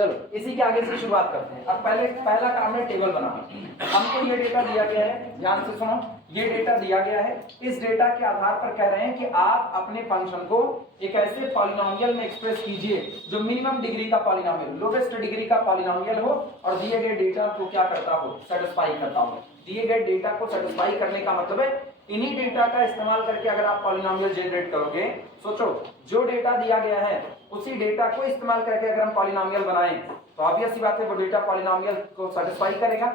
चलो इसी के आगे से शुरुआत करते हैं। अब पहला काम है टेबल बनाना। हमको ये डेटा दिया गया है, ध्यान से सुनो, ये डेटा दिया गया है। इस डेटा के आधार पर कह रहे हैं कि आप अपने फंक्शन को एक ऐसे पॉलिनोमियल में एक्सप्रेस कीजिए जो मिनिमम डिग्री का पॉलिनोमियल, लोवेस्ट डिग्री का पॉलिनोमियल हो और दिए गए डेटा को क्या करता हो, सेटिस्फाई करता हो। दिए गए डेटा को सेटिस्फाई करने का मतलब है इन्हीं डेटा का इस्तेमाल करके अगर आप पॉलिनोमियल जनरेट करोगे, सोचो जो डेटा दिया गया है उसी डेटा को इस्तेमाल करके अगर हम पॉलिनोमियल बनाएं तो ऑब्वियस सी बात है वो डेटा पॉलिनोमियल को सेटिस्फाई करेगा।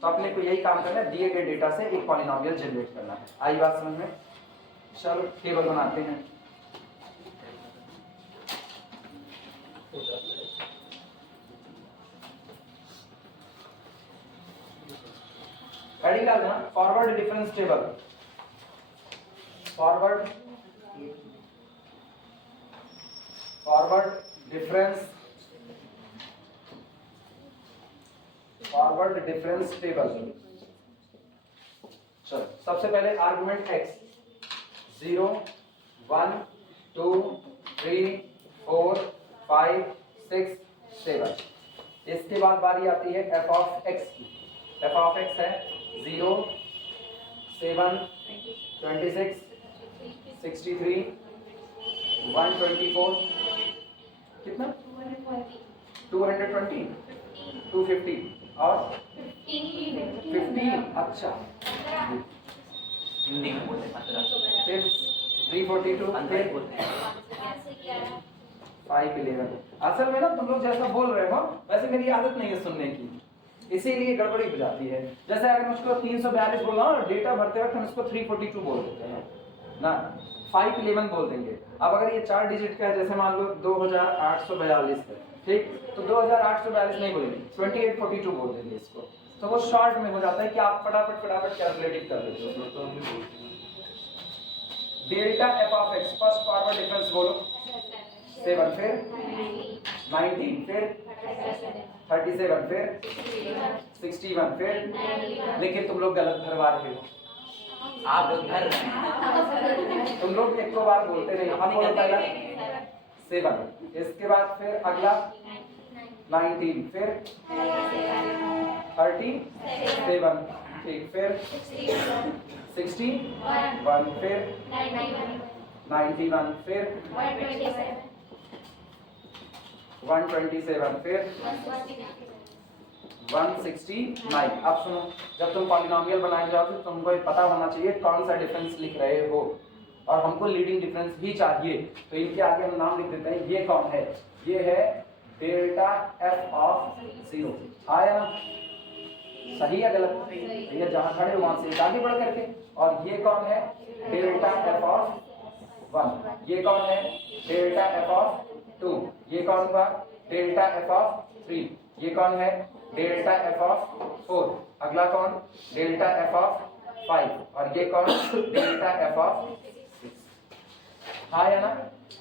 तो अपने को यही काम करना है, दिए गए डेटा से एक पॉलिनोमियल जनरेट करना है। आई बात समझ में? चलो टेबल बनाते हैं। हेडिंग डाल देना, forward difference table. Forward difference table. चलो सबसे पहले आर्गुमेंट x 0 1 2 3 4 5 6 7। इसके बाद बारी आती है f ऑफ x की। f ऑफ x है 0 7 26 63 124 कितना 220 250 और 15। अच्छा हिंदी में बोलते 15 फिर 342 फिर 511। असल में ना तुम लोग जैसा बोल रहे हो वैसे मेरी आदत नहीं है सुनने की, इसीलिए गड़बड़ी हो जाती है। जैसे अगर मुझको 342 बोलना हो डेटा भरते वक्त हम इसको 342 बोल देते हैं ना, 511 बोल देंगे। अब अगर ये 4 डिजिट का है, जैसे मान लो 2842 है, ठीक, तो 2842 नहीं बोलेंगे, 2842 बोल देंगे इसको। तो वो शॉर्ट में हो जाता है कि आप फटाफट कैलकुलेटिंग कर लेते हो। Delta F of x, first forward difference बोलो 7, फिर 19, फिर 37, फिर 61, फिर लेकिन तुम लोग गलत भरवा रहे हो। आप भर रहे हैं, तुम लोग एक दो बार बोलते नहीं। हम बोलो पहला 7, इसके बाद फिर अगला 19, फिर 37, ठीक, फिर 61, फिर 91, फिर 127, फिर 169। अब सुनो, जब तुम पॉलिनोमियल बनाए जाओ तो तुमको ये पता होना चाहिए कौन सा डिफरेंस लिख रहे हो, और हमको लीडिंग डिफरेंस ही चाहिए। तो इनके आगे हम नाम लिख देते हैं। ये कौन है? ये है डेल्टा एफ ऑफ 0। आया ना? सही है गलत? भैया जहां खड़े हो वहां से आगे बढ़ करके। और ये कौन है? Delta F of 1। ये कौन है? Delta F of 2। ये कौन हुआ? Delta F of 3। ये कौन है? Delta F of 4। अगला कौन? Delta F of 5। और ये कौन? Delta F of 6। हाँ या ना?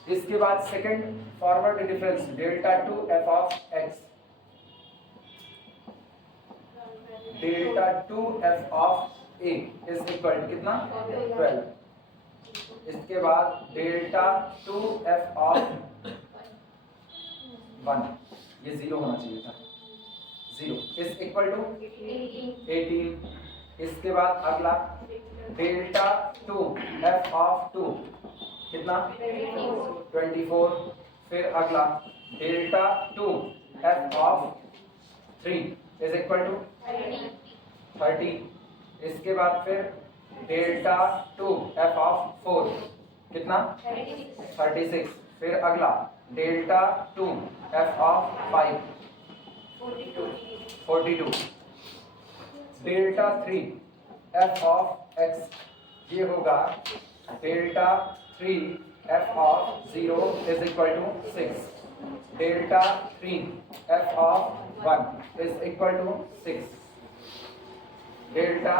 इसके बाद second forward difference delta 2 F of x। Delta 2 F of a is equal to कितना? 12। इसके बाद डेल्टा 2 एफ ऑफ 1, ये 0 होना चाहिए था, 0 इज इक्वल टू 18। इसके बाद अगला डेल्टा 2 एफ ऑफ 2 कितना? 24। फिर अगला delta 2 F of 3 is equal to 30। इसके बाद फिर डेल्टा 2 एफ ऑफ 4 कितना? 36। फिर अगला delta 2 F of 5 42। Delta 3 F of x, ये होगा delta 3 F of 0 is equal to 6। Delta 3 F of 1 is equal to 6। Delta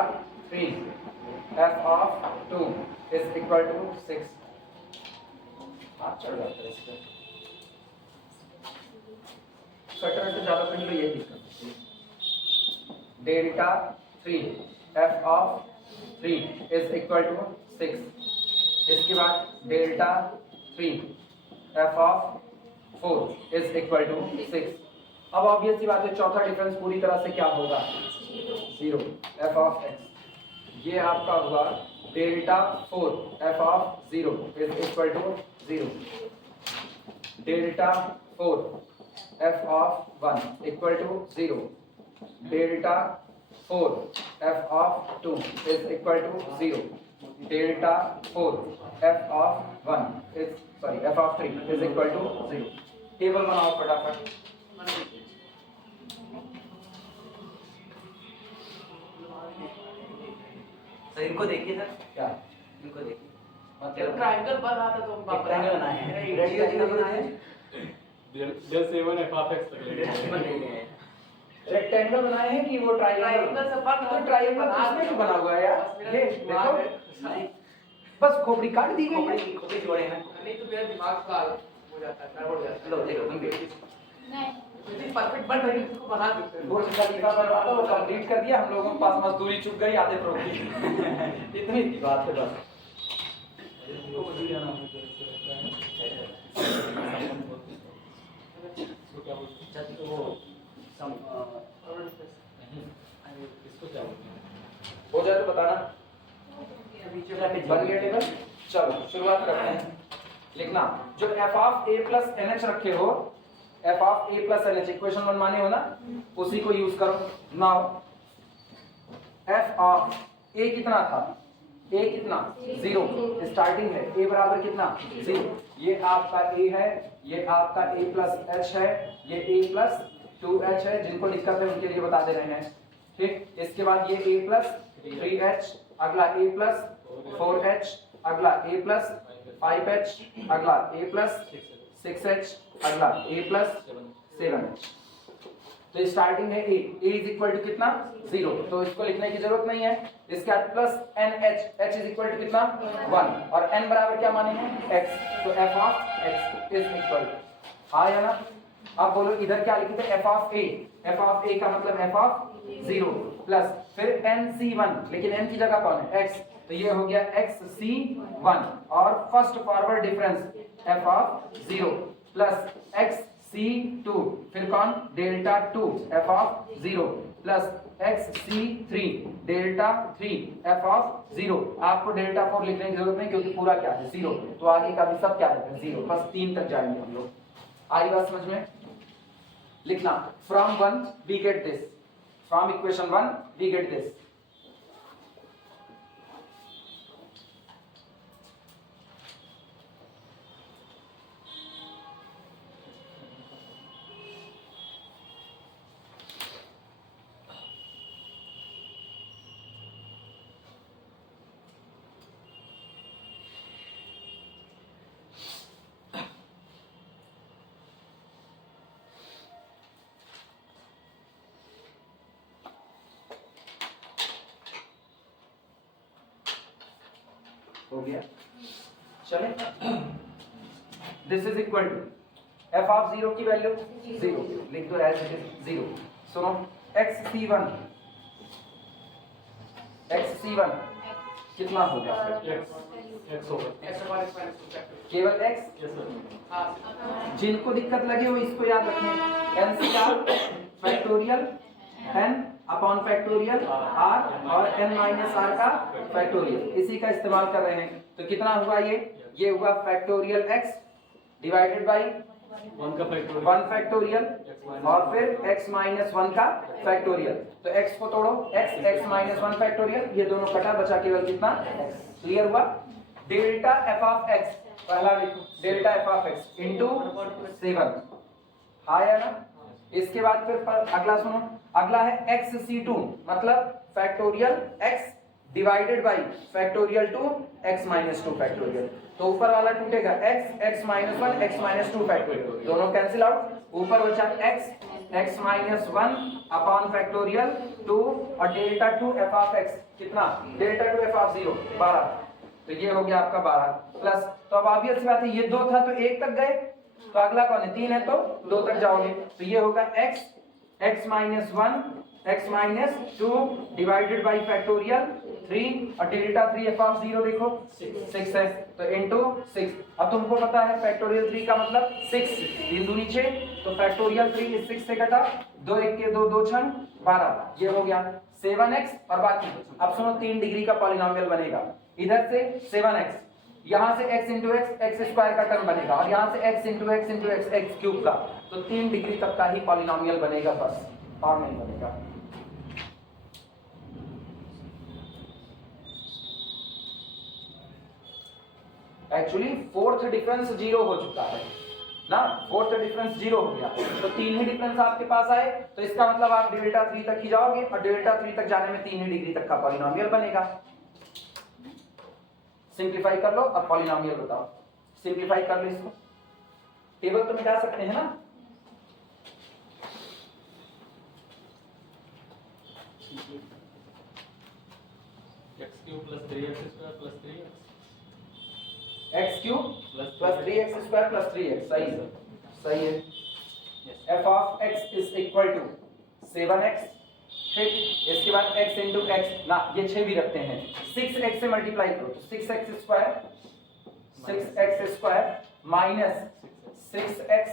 3 F of 2 is equal to 6। आप चढ़ जाते हैं इसके कटर से ज्यादा कहीं भी यही दिक्कत। Delta 3 F of 3 is equal to 6। इसके बाद delta 3 F of 4 is equal to 6। अब ऑब्वियस सी बात है चौथा डिफरेंस पूरी तरह से क्या होगा, जीरो। एफ ऑफ एक्स ये आपका हुआ delta 4 F of 0 is equal to 0, delta 4 F of 1 equal to 0, delta 4 F of 2 is equal to 0, delta 4 F of 1 is sorry F of 3 is equal to 0। Table बनाओ फटाफट। Sir इनको देखिए sir, क्या इनको देखिए। मतलब ट्रायंगल बना था तो एक ट्रायंगल बनाए हैं, रेडी ट्रायंगल बनाए हैं। del 7 f of x तक ले गए। रेक्टेंगल बनाए हैं कि वो ट्रायंगल से बन तो ट्रायंगल उसमें क्यों बना हुआ है यार, ये देखो नहीं, बस खोपड़ी काट दी गई है। खोपड़ी खोपड़ी जोड़े हैं। नहीं तो मेरा दिमाग का हो जाता है, गड़बड़ हो जाता लो देखो कंप्लीट। है। इतनी परफेक्ट बन रही है, उसको बना देते हैं। बुर्ज खलीफा बनवाता वो कंप्लीट कर दिया, हम लोगों के पास मजदूरी चुक गई आधे प्रो की। इतनी सी बात है बस। इसको क्या बोलते हैं? अच्छा तो वो सम इसको क्या बोलते हैं? हो जाए तो बताना। रैपिड बन गया टेबल, चलो शुरुआत करते हैं। लिखना जो f of a plus N रखे हो, f of a plus N equation 1 माने हो ना, उसी को यूज करो। नाउ f ऑफ a कितना था, a कितना 0, स्टार्टिंग है a बराबर कितना 0, ये आपका a है, ये आपका a प्लस h है, ये a प्लस 2h है, जिनको दिक्कत है उनके लिए बता दे रहे हैं। ठीक, इसके बाद ये a प्लस 3h, अगला a प्लस 4h, अगला a प्लस 5h, अगला a प्लस 6h, अगला a प्लस 7h। तो स्टार्टिंग है a इज इक्वल टू कितना 0, तो इसको लिखने की जरूरत नहीं है। इसके बाद plus nh, h is equal to कितना 1 और n बराबर क्या मानेंगे x, तो f of x is equal to आया ना। अब बोलो इधर क्या लिखे थे f ऑफ a का मतलब f ऑफ 0 प्लस फिर nc1, लेकिन n की जगह कौन है x, तो ये हो गया xc1 और first forward difference f of 0 plus xc2, फिर कौन delta 2 f of 0 plus xc3 delta 3 f of 0। आपको डेल्टा 4 लिखने की जरूरत नहीं क्योंकि पूरा क्या है 0, तो आगे का भी सब क्या है 0, बस 3 तक जाएंगे हम लोग। आई बात समझ में? लिखना from 1 we get this, from equation 1 we get this. हो गया, चले। This is equal to f of 0 की वैल्यू 0, लिख दो एज इट इज 0। सुनो xc1 कितना हो गया, x होगा। केवल x। Yes sir। जिनको दिक्कत लगे वो इसको याद रखें, n का factorial n upon factorial r और n माइनस r का फैक्टोरियल, इसी का इस्तेमाल कर रहे हैं। तो कितना हुआ ये हुआ फैक्टोरियल x डिवाइडेड बाई 1 का फैक्टोरियल 1 फैक्टोरियल और फिर x माइनस 1 का फैक्टोरियल। तो x को तोड़ो, x माइनस 1 फैक्टोरियल, ये दोनों कटा, बचा केवल कितना x। क्लियर हुआ? डेल्टा f ऑफ x, पहला लिखो delta f of x into 7 आया ना। इसके बाद फिर अगला सुनो, अगला है xc2 मतलब factorial x divided by factorial 2 x minus 2 factorial. तो ऊपर वाला टूटेगा x minus 1 x minus 2 factorial, दोनों कैंसिल आउट, ऊपर बचा x माइनस 1 अपॉन फैक्टोरियल 2 और डेल्टा 2 f ऑफ x कितना, डेल्टा 2 f ऑफ 0 12, तो ये हो गया आपका 12 प्लस। तो अब ऑब्वियस बात है ये 2 था तो 1 तक गए, तो अगला कौन है 3 है तो 2 तक जाओगे, तो ये होगा x minus 1 x minus 2 divided by factorial 3 और डेल्टा 3 f ऑफ 0 देखो 6 है तो इनटू 6। अब तुमको पता है फैक्टोरियल 3 का मतलब 6, 3 दूनी 6, तो फैक्टोरियल 3 इस 6 से कटा, 2 1 के 2 2 6 12, ये हो गया 7x। और बाकी अब सुनो 3 डिग्री का पॉलिनोमियल बनेगा, इधर से 7x, यहाँ से x इंटू एक्स स्क्वायर का टर्म बनेगा, और यहाँ से x into x x cube का, तो 3 डिग्री तक का ही पॉलिनोमियल बनेगा बस, और नहीं बनेगा। एक्चुअली फोर्थ डिफरेंस 0 हो चुका है ना, फोर्थ डिफरेंस 0 हो गया, तो 3 ही डिफरेंस आपके पास आए, तो इसका मतलब आप डेल्टा 3 तक ही जाओगे, और डेल्टा 3 तक जाने में 3 ही डिग्री तक का पॉलिनोमियल बनेगा। सिंप्लीफाई कर लो और पॉलिनोमियल बताओ, सिंप्लीफाई कर लो इसको, टेबल तो मिटा सकते हैं ना। x cube plus 3x square plus 3x x cube plus 3x square plus 3x, सही है, सही है। f of x is equal to 7x, ठीक, इसके बाद x इंटू एक्स ना, ये 6 भी रखते हैं, 6x से मल्टीप्लाई करो तो 6x स्क्वायर माइनस 6x,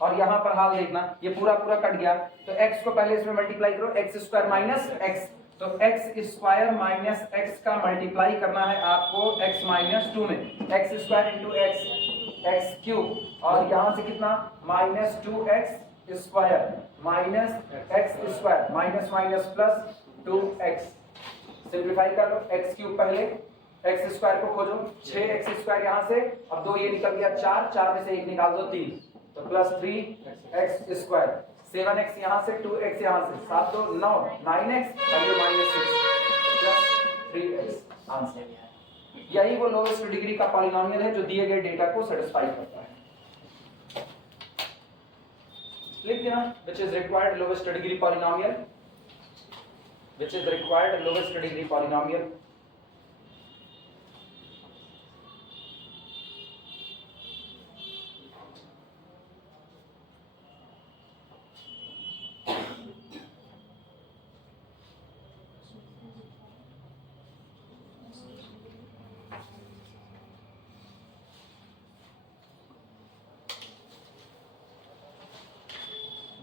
और यहाँ पर हाल देखना, ये पूरा पूरा कट गया, तो x को पहले इसमें मल्टीप्लाई करो, x स्क्वायर माइनस x, तो x स्क्वायर माइनस x का मल्टीप्लाई करना है आपको x माइनस 2 में, x square into x cube, और यहाँ से कितना minus 2x square minus x square, minus minus plus 2x, simplify कर लो, x क्यूब पहले, x स्क्वायर को खोजो, 6x स्क्वायर यहाँ से, अब 2 ये निकल गया 4, 4 में से 1 निकाल दो 3, तो प्लस 3x स्क्वायर, 7x यहाँ से, 2x यहाँ से, 7 2 9, 9x और ये माइनस 6 प्लस 3x आंसर। यही वो लोवेस्ट डिग्री का पॉलिनोमियल है जो दिए गए डेटा को सेटिस्फाई करता है। लिख देना, which is required lowest degree polynomial, which is required lowest degree polynomial।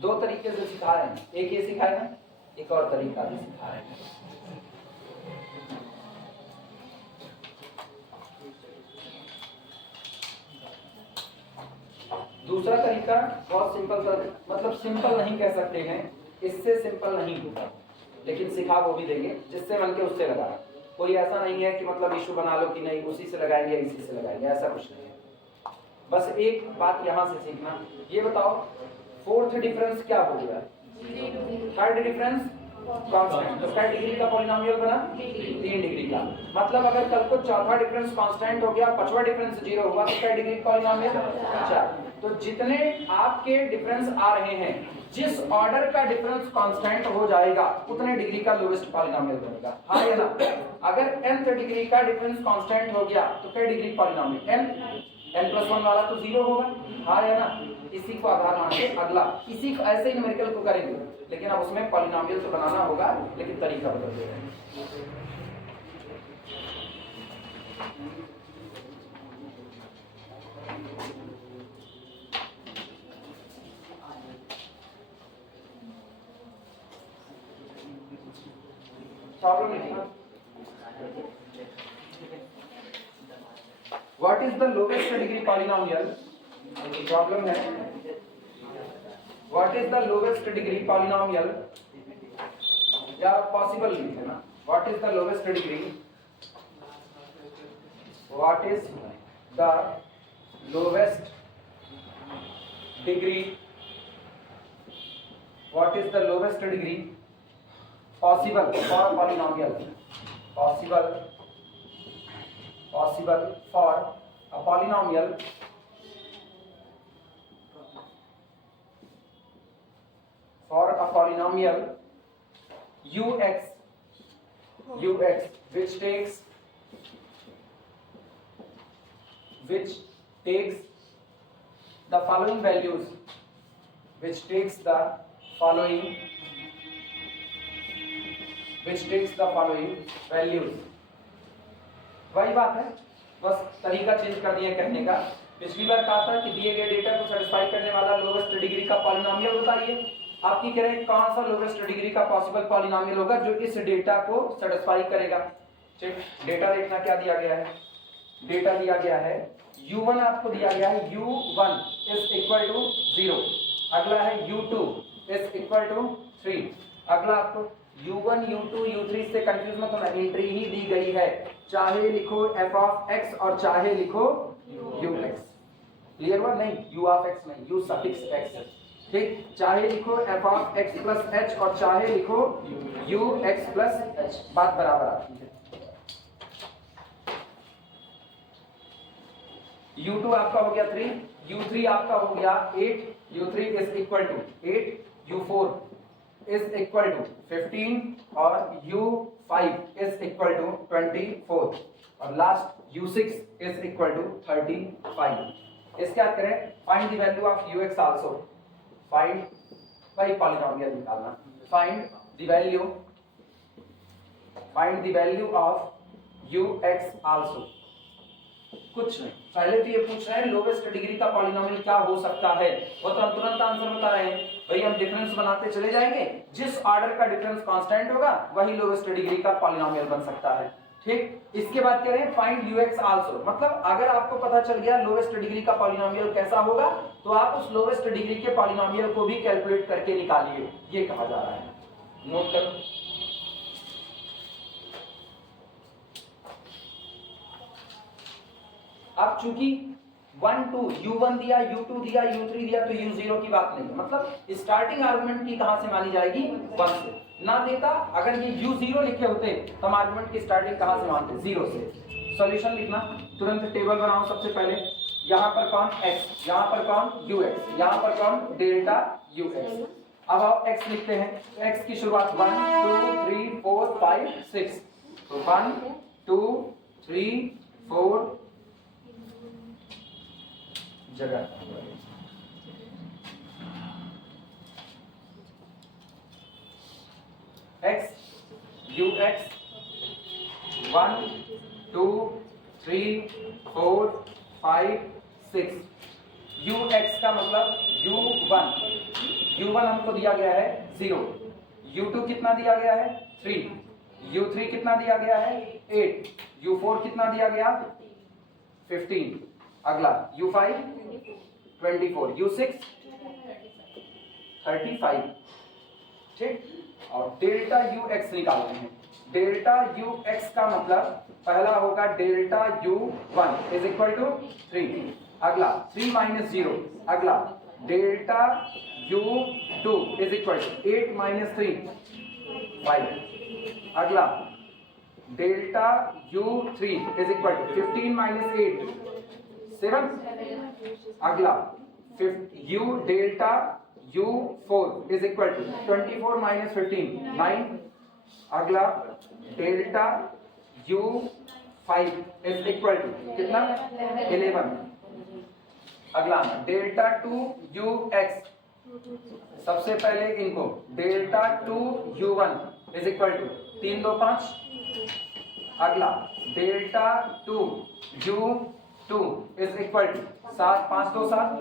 दो तरीके से सिखा रहे हैं, एक ये सिखाए ना, एक और तरीका भी सिखा रहे हैं। दूसरा तरीका बहुत सिंपल, मतलब सिंपल नहीं कह सकते हैं, इससे सिंपल नहीं होगा, लेकिन सिखा वो भी देंगे, जिससे मन के उससे लगा। कोई ऐसा नहीं है कि मतलब इशू बना लो कि नहीं उसी से लगाएंगे इसी से लगाएंगे, ऐसा कुछ नहीं है। बस एक बात यहाँ से सीखना, ये बताओ फोर्थ डिफरेंस क्या हो गया, थर्ड डिफरेंस कांस्टेंट, तो क्या डिग्री का पॉलिनोमियल बना 3 डिग्री का, मतलब अगर कल को चौथा डिफरेंस कांस्टेंट हो गया, पांचवा डिफरेंस 0 हुआ, तो क्या डिग्री का पॉलिनोमियल 4। तो जितने आपके डिफरेंस आ रहे हैं, जिस ऑर्डर का डिफरेंस कांस्टेंट हो जाएगा उतने डिग्री का लोवेस्ट पॉलिनोमियल बनेगा, हाँ या ना। अगर nth डिग्री का डिफरेंस कांस्टेंट हो गया तो क्या डिग्री पॉलिनोमियल n+1 वाला तो 0 होगा, हाँ या ना। इसी को आधार मान के अगला, इसी को ऐसे ही न्यूमेरिकल को करेंगे, लेकिन अब उसमें पॉलिनोमियल तो बनाना होगा, लेकिन तरीका बदल देंगे। प्रॉब्लम लिखना, what is the lowest degree polynomial, problem है what is the lowest degree polynomial, या पॉसिबल लिखे ना, what is the lowest degree, what is the lowest degree, what is the lowest degree possible for polynomial, possible for a polynomial ux which takes the following values, which takes the following which takes the following values। वही बात है, बस तरीका change कर दिया कहने का। पिछली बार कहा था कि दिए गए डेटा को सेटिस्फाई करने वाला लोवेस्ट डिग्री का पॉलिनोमियल बताइए। आपकी कह रहे हैं कौन सा लोवेस्ट डिग्री का पॉसिबल पॉलिनोमियल होगा जो इस डेटा को सेटिस्फाई करेगा। ठीक, डेटा देखना क्या दिया गया है। डेटा दिया गया है u1 आपको दिया गया है u1 इज इक्वल टू 0, अगला है u2 इज इक्वल टू 3, अगला आपको u1 u2 u3 से कंफ्यूज मत होना, एंट्री ही दी गई है, चाहे लिखो f ऑफ x और चाहे लिखो ux। क्लियर हुआ? नहीं u ऑफ x नहीं, u सफिक्स x। ठीक, चाहे लिखो f of x plus h और चाहे लिखो ux प्लस h, बात बराबर आती है। u2 आपका हो गया 3, u3 आपका हो गया 8, u3 is equal to 8, u4 is equal to 15 और u5 इज इक्वल टू 24 और last u6 is equal to 35। इसके क्या करें, find the value of ux also. Find भाई पॉलिनोमियल निकालना, find the value of ux also. कुछ नहीं, पहले तो ये पूछ रहे हैं लोवेस्ट डिग्री का पॉलिनोमियल क्या हो सकता है, वो तो हम तुरंत आंसर बता रहे हैं। भाई हम डिफरेंस बनाते चले जाएंगे, जिस ऑर्डर का डिफरेंस कांस्टेंट होगा वही लोवेस्ट डिग्री का पॉलिनोमियल बन सकता है। ठीक, इसके बाद कह रहे हैं फाइंड ux आल्सो, मतलब अगर आपको पता चल गया लोवेस्ट डिग्री का पॉलिनोमियल कैसा होगा तो आप उस लोवेस्ट डिग्री के पॉलिनोमियल को भी कैलकुलेट करके निकालिए, ये कहा जा रहा है। नोट करो, अब चूंकि 1 2 u1 दिया, u2 दिया, u3 दिया तो u0 की बात नहीं है, मतलब स्टार्टिंग आर्गुमेंट की कहां से मानी जाएगी, 1 से। ना देता, अगर ये u0 लिखे होते तो हम आर्गुमेंट की स्टार्टिंग कहां से मानते, 0 से। सॉल्यूशन लिखना, तुरंत टेबल बनाओ। सबसे पहले यहां पर कौन x, यहां पर कौन ux, यहां पर कौन डेल्टा ux। अब आप x लिखते हैं, x की शुरुआत 1 2 3 4 5 6, तो 1 2 3 4 जगह x ux 1 2 3 4 5 6, ux का मतलब u1 हमको दिया गया है 0, u2 कितना दिया गया है 3, u3 कितना दिया गया है 8, u4 कितना दिया गया 15, अगला u5 24, u6 35। ठीक, और डेल्टा ux निकालते हैं। डेल्टा ux का मतलब पहला होगा delta u1 is equal to 3, अगला 3 माइनस 0, अगला delta u2 is equal to 8 minus 3 5, अगला delta u3 is equal to 15 minus 8 7, अगला u delta u4 is equal to 24 minus 15 9, अगला delta u5 is equal to कितना 11, अगला डेल्टा 2ux, सबसे पहले इनको delta 2u1 is equal to 3 2 5, अगला delta 2u2 is equal to 7 5 2 7,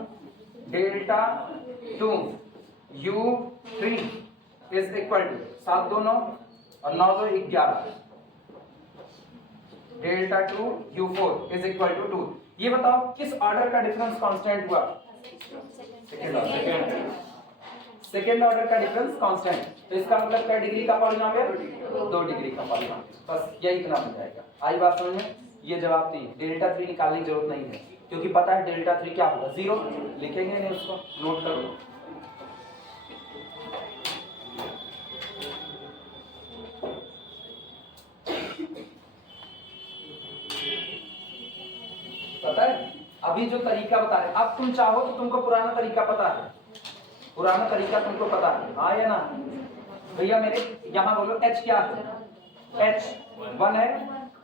डेल्टा 2u3 इज इक्वल टू 7 2 9 और 9 2 11, delta 2u4 is equal to 2। ये बताओ किस ऑर्डर का डिफरेंस कांस्टेंट हुआ, सेकेंड ऑर्डर का डिफरेंस कांस्टेंट, तो इसका मतलब क्या डिग्री का पॉलिनोमियल 2 डिग्री का पॉलिनोमियल, बस यही इतना बन जाएगा। आई बात समझ में, ये जवाब नहीं, डेल्टा 3 निकालने की जरूरत नहीं है क्योंकि पता है डेल्टा 3 क्या होगा 0, लिखेंगे नहीं उसको, नोट करो। पता है अभी जो तरीका बता रहे, अब तुम चाहो तो तुमको पुराना तरीका पता है, पुराना तरीका तुमको पता है, हाँ या ना भैया मेरे, यहाँ बोलो h क्या है, h 1 है,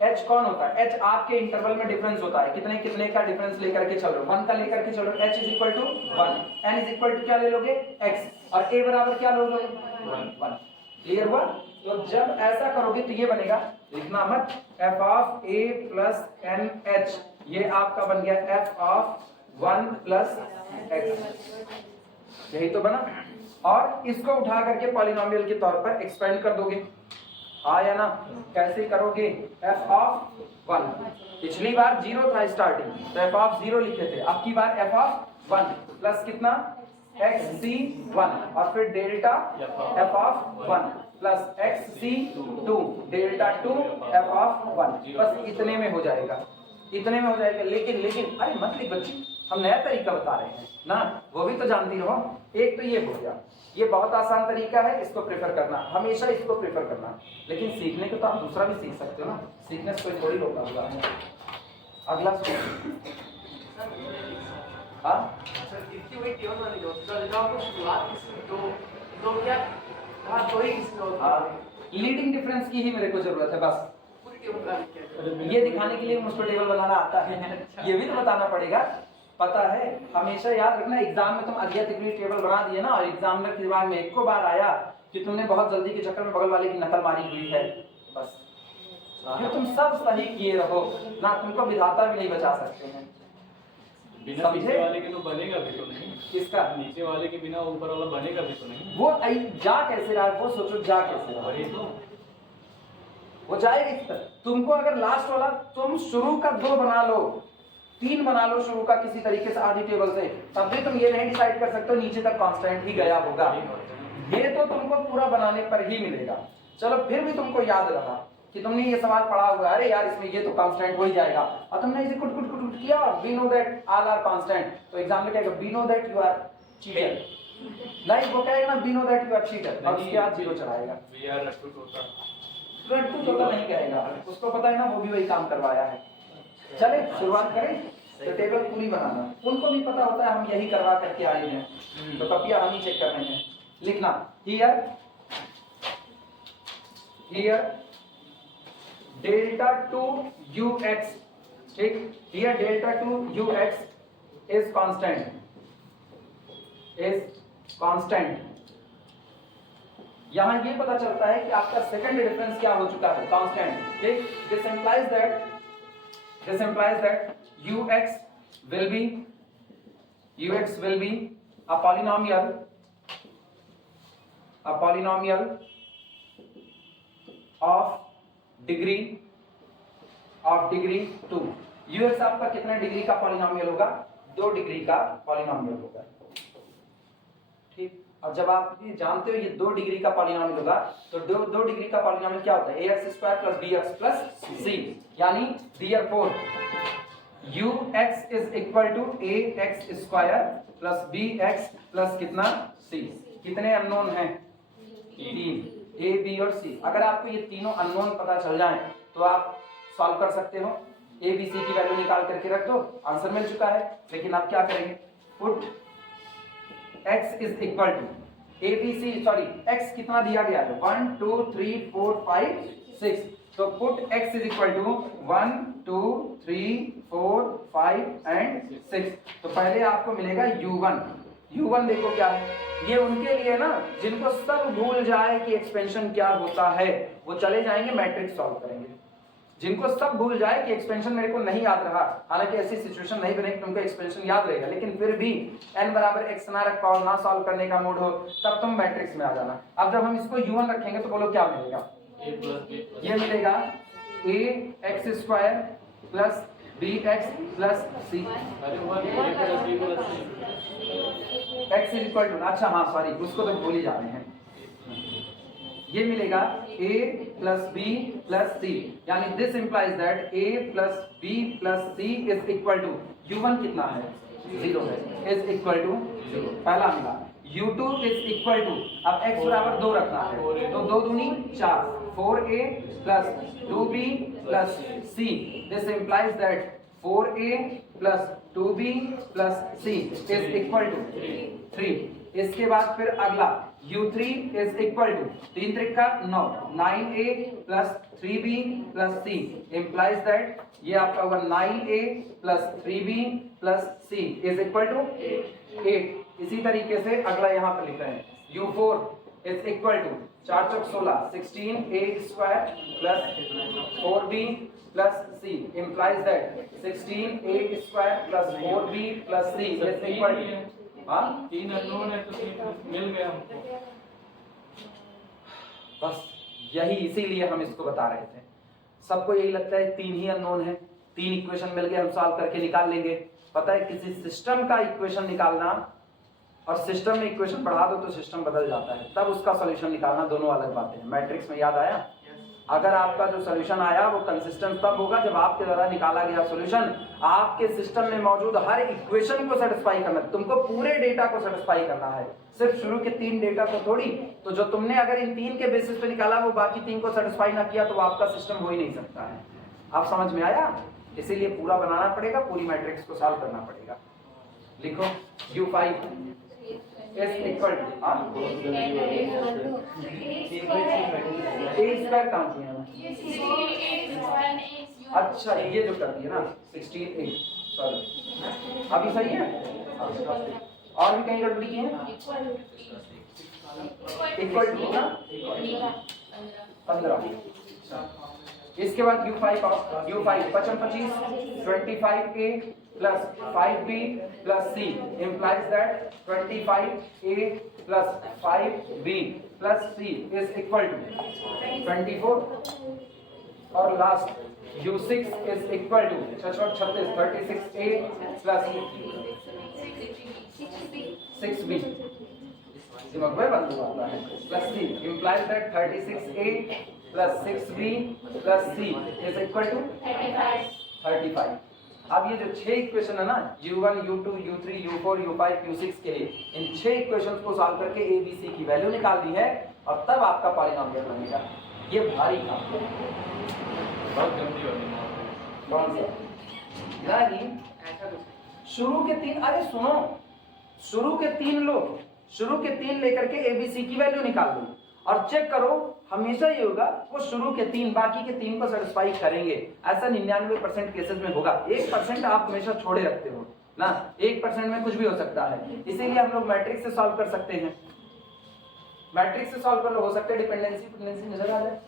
h कौन होता है, h आपके इंटरवल में डिफरेंस होता है, कितने कितने का डिफरेंस लेकर के चलो, 1 का लेकर के चलो, h is equal to 1, n is equal to क्या ले लोगे x, और a बराबर क्या लोगे 1। क्लियर हुआ? तो जब ऐसा करोगे तो ये बनेगा, लिखना मत, f of a plus N H, ये आपका बन गया f ऑफ 1 प्लस x, यही तो बना। और इसको उठा करके पॉलिनोमियल के तौर पर एक्सपेंड कर दोगे, हाँ या ना? कैसे करोगे? f ऑफ 1, पिछली बार 0 था स्टार्टिंग तो f ऑफ 0 लिखे थे, अब की बार f ऑफ 1 प्लस कितना xc1 और फिर delta f of 1 plus xc2 delta 2 f of 1, बस इतने में हो जाएगा, इतने में हो जाएगा। लेकिन अरे मत लिख बच्ची, हम नया तरीका बता रहे हैं ना, वो भी तो जानती रहो। एक तो ये हो गया, ये बहुत आसान तरीका है, इसको प्रेफर करना, हमेशा इसको प्रेफर करना। लेकिन सीखने को तो आप दूसरा भी सीख सकते हो ना, सीखने से कोई थोड़ी रोका हुआ है। अगला हाँ सर कितनी हुई टेबल वाली जो आपको शुरुआत किसने दो क्या कहा, दो ही किसने हाँ, लीडिंग डिफरेंस की ही मेरे को जरूरत है बस। पूरी टेबल बना दी ये दिखाने के लिए मुझको टेबल बनाना आता है, ये भी तो बताना पड़ेगा। पता है, हमेशा याद रखना, एग्जाम में तुम अगली तिगली टेबल बना दिए ना, और एग्जाम में दिमाग में एक को बार आया कि तुमने बहुत जल्दी के चक्कर में बगल वाले की नकल मारी हुई है, बस जो तुम सब सही किए रहो ना, तुमको विधाता भी नहीं बचा सकते हैं। बिना नीचे वाले के तो बनेगा भी तो नहीं, किसका? नीचे वाले के बिना ऊपर वाला बनेगा भी तो नहीं। वो जा कैसे रहा है, वो सोचो, जा कैसे रहा वही है, तो वो जाएगा इस तरह। तुमको अगर लास्ट वाला, तुम शुरू का 2 बना लो, 3 बना लो शुरू का किसी तरीके से आधी टेबल से, तब भी तुम ये नहीं डिसाइड कर सकते हो नीचे तक कांस्टेंट ही गया होगा, ये तो तुमको पूरा बनाने पर ही मिलेगा। चलो फिर भी तुमको याद रहा कि तुमने ये सवाल पढ़ा हुआ है, अरे यार इसमें ये तो कांस्टेंट हो ही जाएगा, और तुमने इसे कुट कुट कुट कुट किया, we know that all are constant, तो एग्जाम में क्या कहेगा, we know that you are cheater, नहीं वो कहेगा ना we know that you are cheater, और उसके बाद 0 चढ़ाएगा। वी आर रट्टू होता, रट्टू तो नहीं कहेगा, उसको पता है ना वो भी वही काम करवाया है। चले शुरुआत करें, तो टेबल पूरी बनाना, उनको भी पता होता है हम यही करवा करके आए हैं, तो कॉपियां हम ही चेक कर रहे हैं। लिखना हियर डेल्टा 2 ux, ठीक, here delta 2 ux is constant. यहां ये पता चलता है कि आपका सेकंड डिफरेंस क्या हो चुका है, कांस्टेंट, ठीक। This implies that ux will be a polynomial of degree 2। ux आपका कितने डिग्री का पॉलिनोमियल होगा, 2 डिग्री का पॉलिनोमियल होगा, ठीक। और जब आप ये जानते हो ये 2 डिग्री का पॉलिनोमियल होगा, तो 2 डिग्री का पॉलिनोमियल क्या होता है, ax² + bx + c, यानी therefore ux is equal to ax² + bx + कितना c। कितने अननोन हैं, 3, a b और c। अगर आपको ये तीनों अननोन पता चल जाएं तो आप सॉल्व कर सकते हो, a b c की वैल्यू निकाल करके रख दो, आंसर मिल चुका है। लेकिन आप क्या करेंगे, put x is equal to a b c, sorry x कितना दिया गया है, 1 2 3 4 5 6, तो put x is equal to 1 2 3 4 5 and 6। तो पहले आपको मिलेगा u1 देखो क्या है, ये उनके लिए ना जिनको सब भूल जाए कि एक्सपेंशन क्या होता है, वो चले जाएंगे मैट्रिक्स सॉल्व करेंगे। जिनको सब भूल जाए कि एक्सपेंशन मेरे को नहीं याद रहा, हालांकि ऐसी सिचुएशन नहीं बने कि तुमको एक्सपेंशन याद रहेगा, लेकिन फिर भी n = x ना रख पाओ, ना सॉल्व करने का मूड हो, तब तुम मैट्रिक्स में आ जाना। अब जब हम इसको u1 रखेंगे तो बोलो क्या मिलेगा, ये मिलेगा ax² + bx + c। x is equal to, अच्छा हाँ सॉरी उसको तो भूल ही जा रहे हैं, ये मिलेगा a + b + c, यानी this implies that a + b + c is equal to u1 कितना है, 0 है, इज इक्वल टू 0, पहला मिला। u2 इज इक्वल टू, अब x = 2 रखना है, तो 2 दूनी 4, 4a + 2b + c, this implies that 4a + 2b + c is equal to 3। इसके बाद फिर अगला u3 इज इक्वल टू 3 3 का 9, 9a + 3b + c implies that ये आपका होगा 9a + 3b + c is equal to 8। इसी तरीके से अगला यहाँ पे लिख रहे हैं u4 इज इक्वल टू 4 चौक 16 16a square plus 4b plus c implies that 16a square plus 4b plus c is equal to हां 3 अननोन है तो 3 मिल गए हमको। बस यही इसीलिए हम इसको बता रहे थे। सबको यही लगता है 3 ही अननोन है, 3 इक्वेशन मिल गए हम सॉल्व करके निकाल लेंगे। पता है किसी सिस्टम का इक्वेशन निकालना और सिस्टम में इक्वेशन बढ़ा दो तो सिस्टम बदल जाता है, तब उसका सॉल्यूशन निकालना दोनों अलग बातें हैं। मैट्रिक्स में याद आया? अगर आपका जो सॉल्यूशन आया वो कंसिस्टेंट तब होगा जब आपके द्वारा निकाला गया सॉल्यूशन आपके सिस्टम में मौजूद हर इक्वेशन को सेटिस्फाई करना है। तुमको पूरे डेटा को सेटिस्फाई करना है, सिर्फ शुरू के 3 डेटा को थोड़ी। तो जो तुमने अगर इन 3 के बेसिस पे निकाला वो बाकी 3 को सेटिस्फाई ना किया तो वो आपका सिस्टम हो ही नहीं सकता है। आप समझ में आया? इसीलिए पूरा बनाना पड़ेगा, पूरी मैट्रिक्स को सॉल्व करना पड़ेगा। लिखो U5 is equal to a square कहाँ किया है? अच्छा ये जो कर दिया ना 16a, सॉरी अभी सही है? और भी कहीं गड़बड़ी की है? इक्वल टू ना 15। इसके बाद U5 55 25a plus 5b plus c implies that 25a plus 5b plus c is equal to 24। और last U6 is equal to 36a plus 6b दिमाग में बंद होता है plus c implies that 36a plus 6b plus c is equal to 35। अब ये जो 6 equation है ना U1, U2, U3, U4, U5, U6 के लिए इन 6 इक्वेशंस को सॉल्व करके A, B, C की वैल्यू निकाल दी है और तब आपका पॉलिनोमियल बनेगा। ये भारी काम है। बहुत गंदी वाली है। कौन सा? नहीं शुरू के 3, अरे सुनो, शुरू के 3 लो, शुरू के 3 लेकर के A, B, C की वैल्यू निकाल दो और चेक करो हमेशा ये होगा वो शुरू के 3 बाकी के 3 को सेटिस्फाई करेंगे। ऐसा 99% केसेस में होगा। 1% आप हमेशा छोड़े रखते हो ना, 1% में कुछ भी हो सकता है। इसीलिए हम लोग मैट्रिक्स से सॉल्व कर सकते हैं। मैट्रिक्स से सॉल्व कर लो, हो सकता है डिपेंडेंसी नजर आ जाए।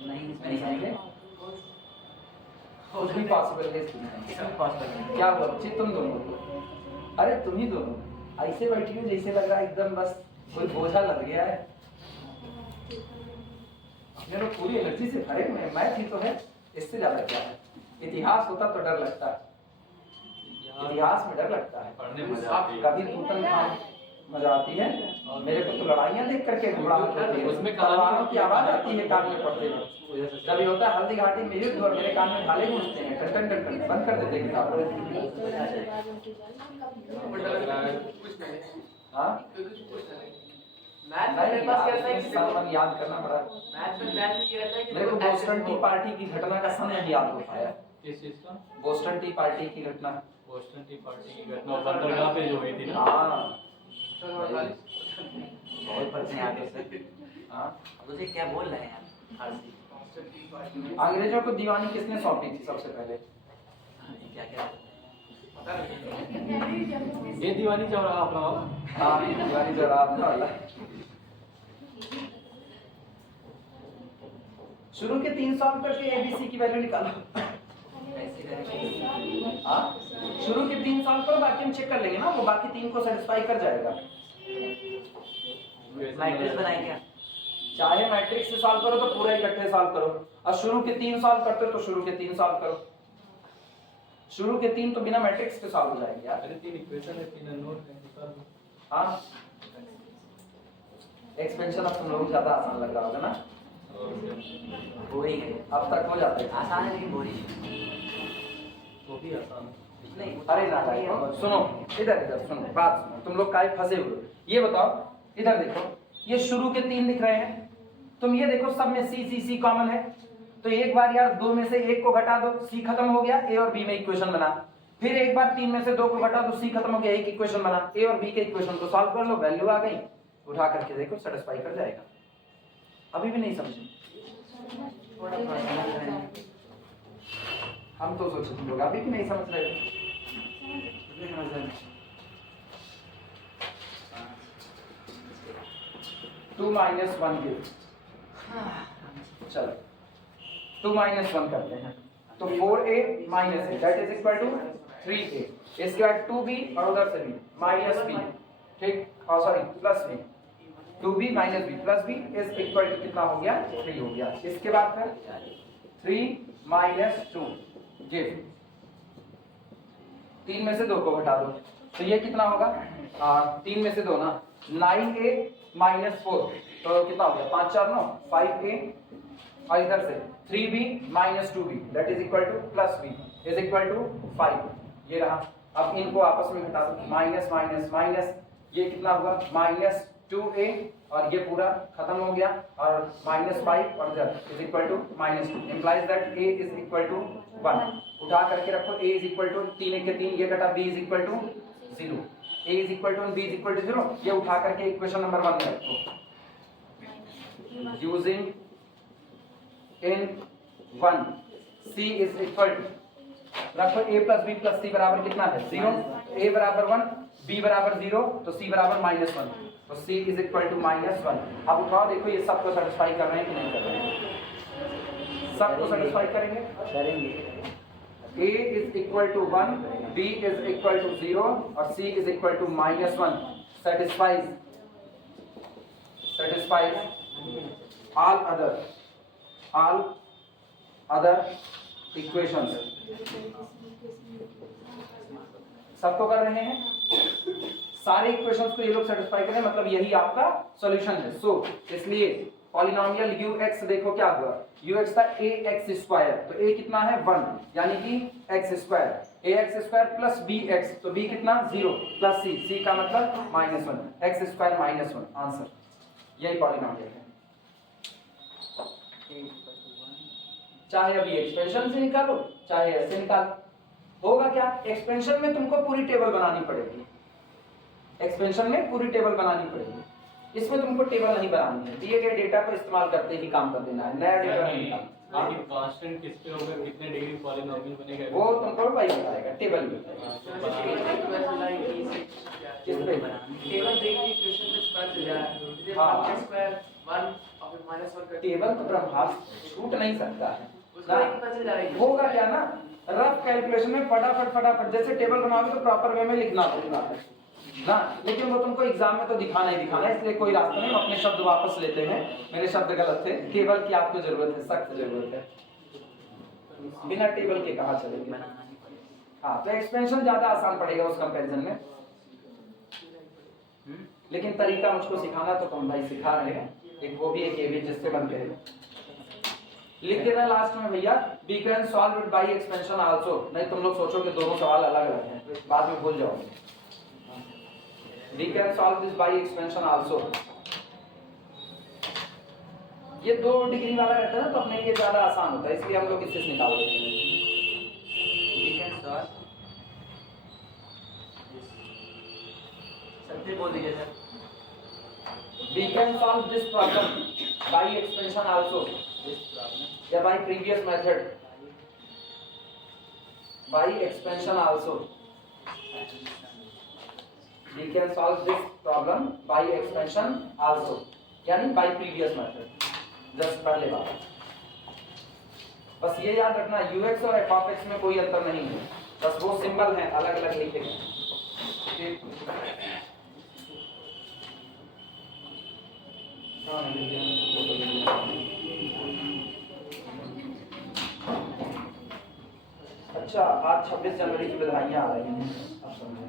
नहीं समझे? कुछ भी पॉसिबल है क्या हुआ बच्चे? तुम दोनों, अरे तुम ही दोनों ऐसे बैठी हो जैसे लग रहा है एकदम बस कोई बोझा लग गया है। मेरे पूरी एनर्जी से भरे हुए हैं। मैथ ही तो है, इससे ज्यादा क्या है? इतिहास होता तो डर लगता है, इतिहास में डर लगता है। पढ़ने मजा आती है। कभी तूतनखामन मजा आती है। मेरे को तो लड़ाइयां देख करके घबराहट होती है, उसमें तलवारों की आवाज आती है कान में पड़ते हुए। जब ये होता है हल्दी घाटी में युद्ध और मेरे कान में भाले गूंजते हैं, टन टन टन टन, बंद कर देते हैं किताब। हाँ मैथ मेरे पास क्या है कि सामान याद करना पड़ा। मैथ में ये रहता है कि मेरे को बोस्टन टी पार्टी की घटना का समय याद होता है। किस चीज का? बोस्टन टी पार्टी की घटना। बोस्टन टी पार्टी की घटना बंदरगाह पे जो हुई थी ना। हाँ बहुत पढ़ते हैं आप इससे। हाँ अब उसे क्या बोल रहे हैं आप? फारसी अंग्रेजों को दीवानी किसने सौंपी थी सबसे पहले? क्या क्या ये दीवानी चौराहा अपना वाला। हाँ दीवानी जरा अपना वाला। शुरू के 3 सॉल्व करके ABC की वैल्यू निकालो। हाँ शुरू के 3 सॉल्व करो, बाकी हम चेक कर लेंगे ना, वो बाकी 3 को सेटिस्फाई कर जाएगा। मैट्रिक्स बनाए क्या? चाहे मैट्रिक्स से सॉल्व करो तो पूरा इकट्ठे सॉल्व करो, और शुरू के 3 सॉल्व करते हो तो शुरू के 3 सॉल्व करो। शुरू के 3 तो बिना मैट्रिक्स के सॉल्व हो जाएंगे यार। अरे 3 इक्वेशन है, 3 अननोन है। हाँ एक्सपेंशन अब तुम लोगों को ज्यादा आसान लग रहा होगा ना? बोरिंग है। अब तक हो जाते हैं आसान है लेकिन बोरिंग वो भी आसान है। नहीं। अरे ना सुनो, इधर इधर सुनो, बात सुनो, तुम लोग काहे फंसे हुए? ये बताओ, इधर देखो, ये शुरू के 3 दिख रहे हैं, तुम ये देखो सब में C कॉमन है, तो एक बार यार 2 में से 1 को घटा दो, C खत्म हो गया, A और B में इक्वेशन बना। फिर एक बार 3 में से 2 को घटा दो, C खत्म हो गया, 1 इक्वेशन बना। A और B के इक्वेशन को सॉल्व कर लो, वैल्यू आ गई, उठा करके देखो सेटिस्फाई कर जाएगा। अभी भी नहीं समझे? हम तो सोचे तुम लोग अभी भी नहीं समझ रहे हो। 2 माइनस 1 गिव। चलो 2 माइनस 1 करते हैं तो 4a minus a that is equal to 3a। इसके बाद 2b और उधर से b माइनस b, ठीक, और sorry plus b, 2b minus b plus b is equal to कितना हो गया 3 हो गया। इसके बाद फिर 3 माइनस 2 गिव, 3 में से 2 को घटा दो तो ये कितना होगा 3 में से 2 ना 9a माइनस 4 तो कितना हो गया 5 4 9 5a और इधर से 3b minus 2b that is equal to plus b is equal to 5। ये रहा, अब इनको आपस में घटा दो माइनस माइनस माइनस, ये कितना हुआ माइनस 2a और ये पूरा खत्म हो गया और माइनस 5 और इधर is equal to minus 2 implies that a is equal to 1। उठा करके रखो a इज इक्वल टू 3 1 के 3 ये कटा b is equal to 0, a is equal to b is equal to 0। ये उठा करके इक्वेशन नंबर 1 में रखो using in 1 c is equal to रखो a plus b plus c बराबर कितना है 0, a बराबर 1 b बराबर 0 तो c बराबर माइनस 1 तो c is equal to minus 1। अब उठाओ देखो ये सबको सेटिस्फाई कर रहे हैं कि नहीं कर रहे हैं, सबको सेटिस्फाई करेंगे करेंगे। a is equal to 1 b is equal to 0 और c is equal to minus 1 satisfies all other equations। सबको कर रहे हैं, सारे इक्वेशंस को ये लोग सेटिस्फाई करें मतलब यही आपका सॉल्यूशन है। सो इसलिए पॉलिनोमियल ux देखो क्या हुआ ux था ax स्क्वायर तो a कितना है 1 यानी कि x square ax square plus bx तो b कितना 0 प्लस c का मतलब minus 1 x square minus 1 answer, यही पॉलिनोमियल है। चाहे अभी एक्सपेंशन से निकालो चाहे ऐसे निकालो, होगा क्या एक्सपेंशन में तुमको पूरी टेबल बनानी पड़ेगी, एक्सपेंशन में पूरी टेबल बनानी पड़ेगी, इसमें तुमको टेबल नहीं बनानी है, दिए गए डेटा को इस्तेमाल करते ही काम कर देना है, नया डेटा नहीं निकालना। आप कांस्टेंट किस पे होगा कितने डिग्री पॉलिनोमियल बनेगा वो तुमको वही बताएगा टेबल में किस पे टेबल देखिए इक्वेशन में स्क्वायर चल रहा है हाँ। स्क्वायर 1 और फिर माइनस 1 का टेबल तो ब्रह्मास्त्र छूट नहीं सकता है उसका एक पता चल जाएगा। होगा क्या ना रफ कैलकुलेशन में फटाफट जैसे टेबल बनाओगे तो प्रॉपर वे में लिखना पड़ेगा ना, लेकिन वो तुमको एग्जाम में तो दिखाना ही दिखाना है, इसलिए कोई रास्ता नहीं, अपने शब्द वापस लेते हैं, मेरे शब्द गलत थे, टेबल की आपको जरूरत है, सख्त जरूरत है, बिना टेबल के कहाँ चलेंगे। हाँ तो एक्सपेंशन ज्यादा आसान पड़ेगा उस कंपैरिजन में, लेकिन तरीका मुझको सिखाना तो तुम भाई सिखा रहे हैं, एक वो भी एक ये भी जिससे बनते हैं। लिख देना लास्ट में भैया we can solve it by expansion also, नहीं तुम लोग सोचोगे दोनों सवाल अलग अलग हैं बाद में भूल जाओगे। We can solve this by expansion also, ये 2 डिग्री वाला रहता है ना तो अपने लिए ज्यादा आसान होता है, इसलिए हम लोग इससे निकाल देते हैं। We can solve सबसे बोल दीजिए sir. We can solve this problem by expansion also, This problem या by previous method, by expansion also. We can solve this problem by expansion also, यानी by previous method, just पहले बात। बस ये याद रखना ux और f(x) में कोई अंतर नहीं है, बस वो सिंबल हैं अलग अलग लिखे गए। अच्छा आज 26 जनवरी की बधाइयाँ आ रही हैं, अब समझे।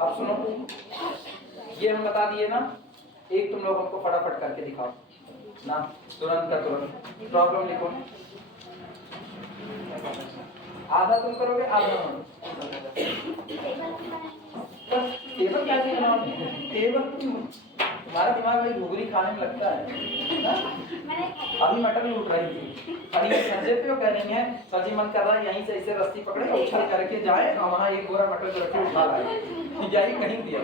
अब सुनो, ये हम बता दिए ना एक तुम लोग हमको फटाफट करके दिखाओ ना, तुरंत का तुरंत। प्रॉब्लम लिखो, आधा तुम करोगे आधा हम। टेबल कैसे बनाओगे? टेबल तुम्हारा दिमाग भाई घुघरी खाने में लगता है ना? अभी मटर भी उठ रही थी, अभी संजय पे कह रही है सर जी मन कर रहा है यहीं से ऐसे रस्सी पकड़े उछल करके जाए और वहाँ एक बोरा मटर को रखे उठा लाए, यही कहीं दिया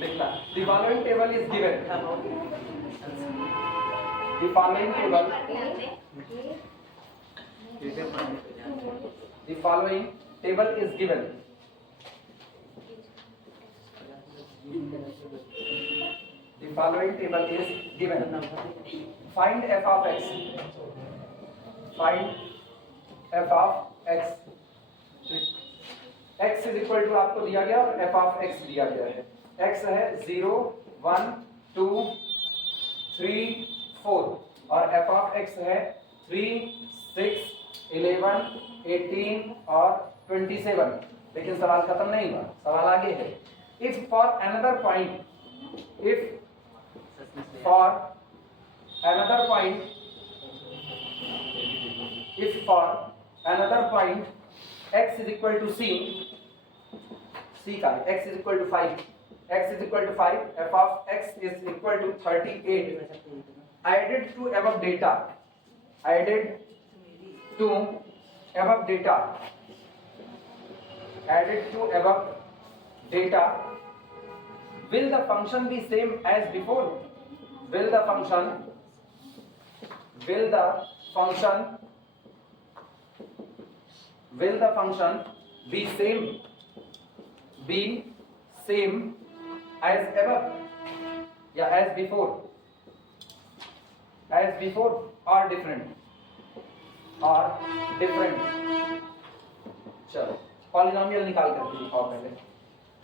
लिखना। The following table is given. The following table. The following table is given. The following table is given. Find f of x. Find f of x. x is equal to आपको दिया गया और f of x दिया गया है। x है 0, 1, 2, 3, 4 और f of x है 3, 6, 11, 18 और 27। लेकिन सवाल खत्म नहीं हुआ, सवाल आगे है। If for another point, if for another point x is equal to c का x is equal to 5, f of x is equal to 38 added to above data, will the function be same as before? Will the function be same as above या as before or different? चलो polynomial निकाल करके दिखाओ। पहले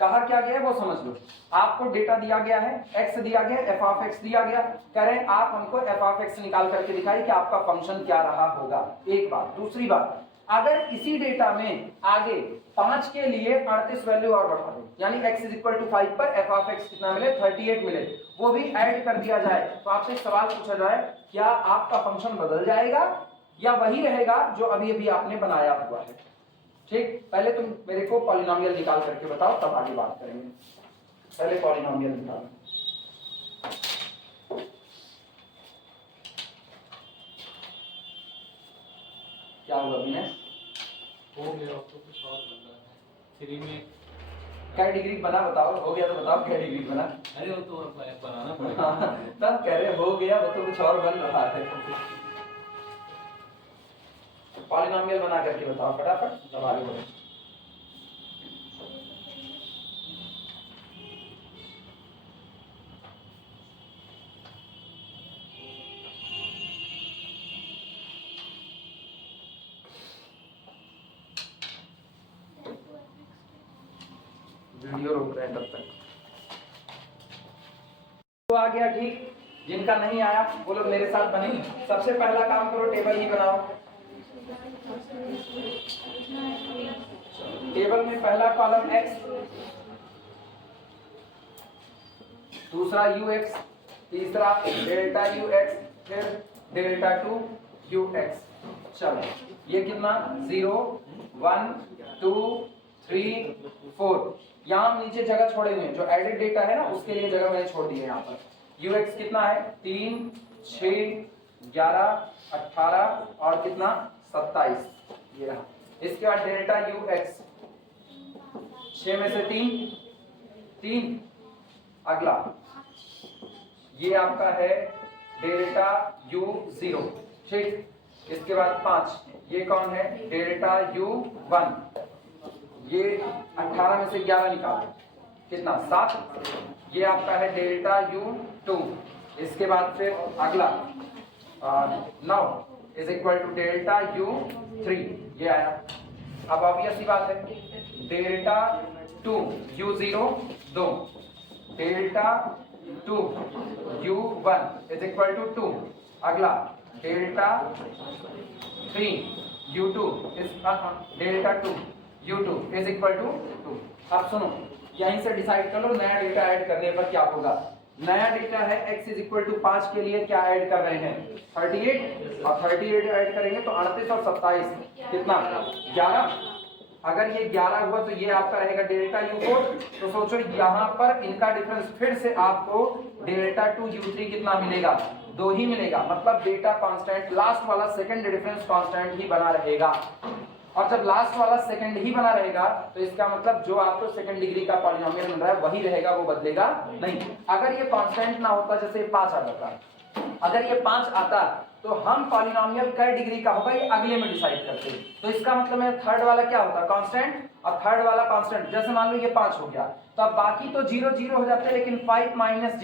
कहा क्या गया है वो समझ लो। आपको डेटा दिया गया है, x दिया गया, f of x दिया गया, कह रहे हैं आप हमको f of x निकाल करके दिखाइए कि आपका फंक्शन क्या रहा होगा। एक बात। दूसरी बात, अगर इसी डेटा में आगे 5 के लिए 38 वैल्यू और बढ़ा दो, यानी x is equal to 5 पर f of x कितना मिले, 38 मिले, वो भी ऐड कर दिया जाए, तो आपसे एक सवाल पूछा जाए क्या आपका फंक्शन बदल जाएगा या वही रहेगा जो अभी अभी आपने बनाया हुआ है। ठीक, पहले तुम मेरे को पॉलिनोमियल निकाल करके बताओ, तब आगे बात करेंगे। पहले पॉलिनोमियल निकालो। क्या हुआ विनय? हो गया तो कुछ और बन रहा है 3 में क्या डिग्री बना, बताओ। हो गया तो बताओ क्या डिग्री बना। अरे वो तो बनाना पड़ेगा। तब कह रहे हो गया, वो तो कुछ और बन रहा है। पॉलिनोमियल बना करके बताओ फटाफट, तब आगे बढ़ो। वीडियो रोक रहे हैं तब तक। तो आ गया ठीक, जिनका नहीं आया वो लोग मेरे साथ बने। सबसे पहला काम करो, टेबल ही बनाओ। टेबल में पहला कॉलम x, दूसरा ux, तीसरा डेल्टा ux, फिर डेल्टा 2 ux। चलो ये कितना 0, 1, 2, 3, 4। यहाँ नीचे जगह छोड़े हुए हैं, जो एडिड डेटा है ना उसके लिए जगह मैंने छोड़ दी है। यहाँ पर ux कितना है 3, 6, 11, 18 और कितना 27, ये रहा। इसके बाद डेल्टा ux 6 में से 3। अगला ये आपका है डेल्टा u0, ठीक। इसके बाद 5, ये कौन है डेल्टा u1। ये 18 में से 11 निकालो, कितना 7। ये आपका है डेल्टा u2। इसके बाद फिर अगला 9 is equal to delta u3, ये आया। अब ऑब्वियस सी बात है, delta 2 u0 2, delta 2 u1 is equal to 2। अगला delta 3 u2 is delta 2 u2 is equal to 2। अब सुनो, यहीं से डिसाइड कर लो नया डेटा ऐड करने पर क्या होगा। नया डेटा है x इज इक्वल टू 5 के लिए क्या ऐड कर रहे हैं 38 और 38 ऐड करेंगे तो 38 और 27 कितना 11। अगर ये 11 हुआ तो ये आपका रहेगा डेल्टा u4। तो सोचो यहाँ पर इनका डिफरेंस फिर से आपको डेल्टा टू u3 कितना मिलेगा 2 ही मिलेगा। मतलब डेटा कांस्टेंट लास्ट वाला सेकंड डिफरेंस कांस्टेंट ही बना रहेगा। और जब लास्ट वाला सेकंड ही बना रहेगा तो इसका मतलब जो आपको सेकंड डिग्री का पॉलिनोमियल मिल रहा है वही रहेगा, वो बदलेगा नहीं। अगर ये कांस्टेंट ना होता, जैसे 5 आ जाता, अगर ये 5 आता तो हम पॉलिनोमियल कै डिग्री का होगा ये अगले में डिसाइड करते हैं। तो इसका मतलब है थर्ड वाला क्या होता कांस्टेंट, और थर्ड वाला कांस्टेंट जैसे मान लो ये 5 हो गया तो अब बाकी तो 0 0 हो जाते हैं, लेकिन 5 माइनस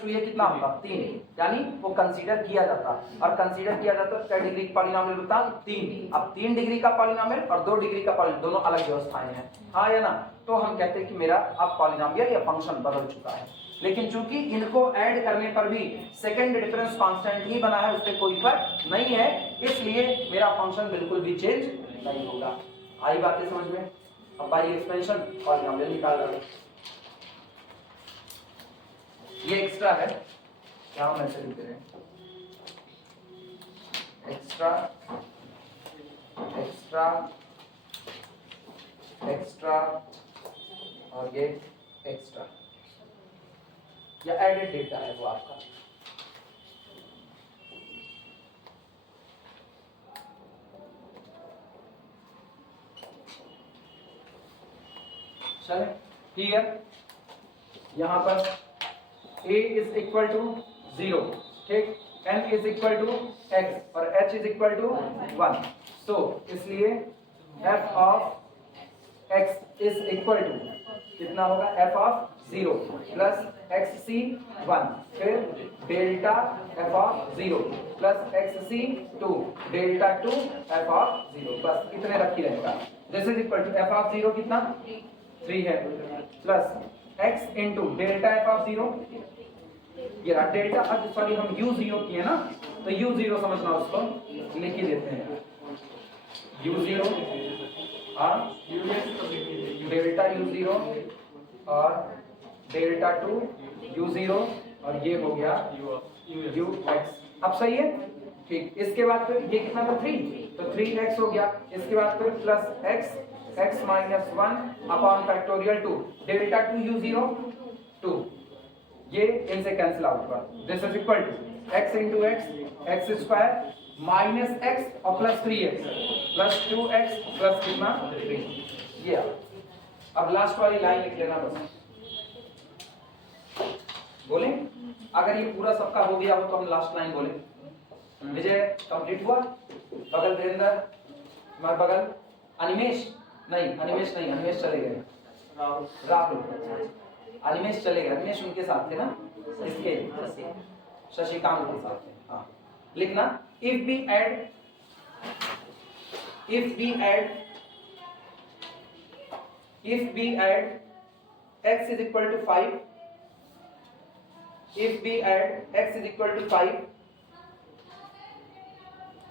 2 ये कितना होगा 3, यानी वो कंसीडर किया जाता। और कंसीडर किया जाता तो कै डिग्री का पॉलिनोमियल होता 3। अब 3 डिग्री का पॉलिनोमियल और 2 डिग्री का पॉलिनोमियल दोनों अलग व्यवस्थाएं हैं, हाँ या ना। तो हम कहते हैं कि मेरा अब पॉलिनोमियल या फंक्शन बदल चुका है। लेकिन चूंकि इनको ऐड करने पर भी सेकंड डिफरेंस कांस्टेंट ही बना है, उससे कोई फर्क नहीं है, इसलिए मेरा फंक्शन बिल्कुल भी चेंज नहीं होगा। आई बातें समझ में। अब बाई एक्सपेंशन पॉलिनोमियल निकाल रहे, ये एक्स्ट्रा है, यहां में से लिखते हैं एक्स्ट्रा एक्स्ट्रा एक्स्ट्रा और ये एक्स्ट्रा, या एडेड डेटा है वो आपका। चले ठीक है, यहां पर a इज इक्वल टू 0, ठीक, n is equal to x और h इज इक्वल टू 1। तो इसलिए f of x is equal to कितना होगा f ऑफ 0 प्लस xc 1, फिर delta f of 0 plus xc 2 delta 2 f of 0, बस इतने रखी रहेगा। This is equal to f of 0 कितना 3 है, plus x into delta f of 0, ये रहा डेल्टा, सॉरी हम u0 किए ना, तो u0 समझना, उसको लिख ही देते हैं u0 डेल्टा u0 और डेल्टा 2 u0 और ये हो गया ux। अब सही है, ठीक। इसके बाद फिर ये कितना था 3, तो 3x हो गया। इसके बाद फिर plus x minus 1 upon factorial 2 delta 2 u0 2, ये इनसे कैंसिल आउट हुआ। This is equal to x into x square minus x और plus 3x plus 2x plus कितना 3, ये। अब लास्ट वाली लाइन लिख लेना बस, बोले अगर ये पूरा सबका हो गया हो तो हम लास्ट लाइन बोले। विजय कंप्लीट हुआ, बगल वीरेंद्र, तुम्हारे बगल अनिमेश नहीं, अनिमेश चले गए, राहुल अनिमेश चले गए, अनिमेश उनके साथ थे ना, इसके शशिकांत के साथ थे। हाँ लिखना, if B add x is equal to 5, if we add x is equal to 5,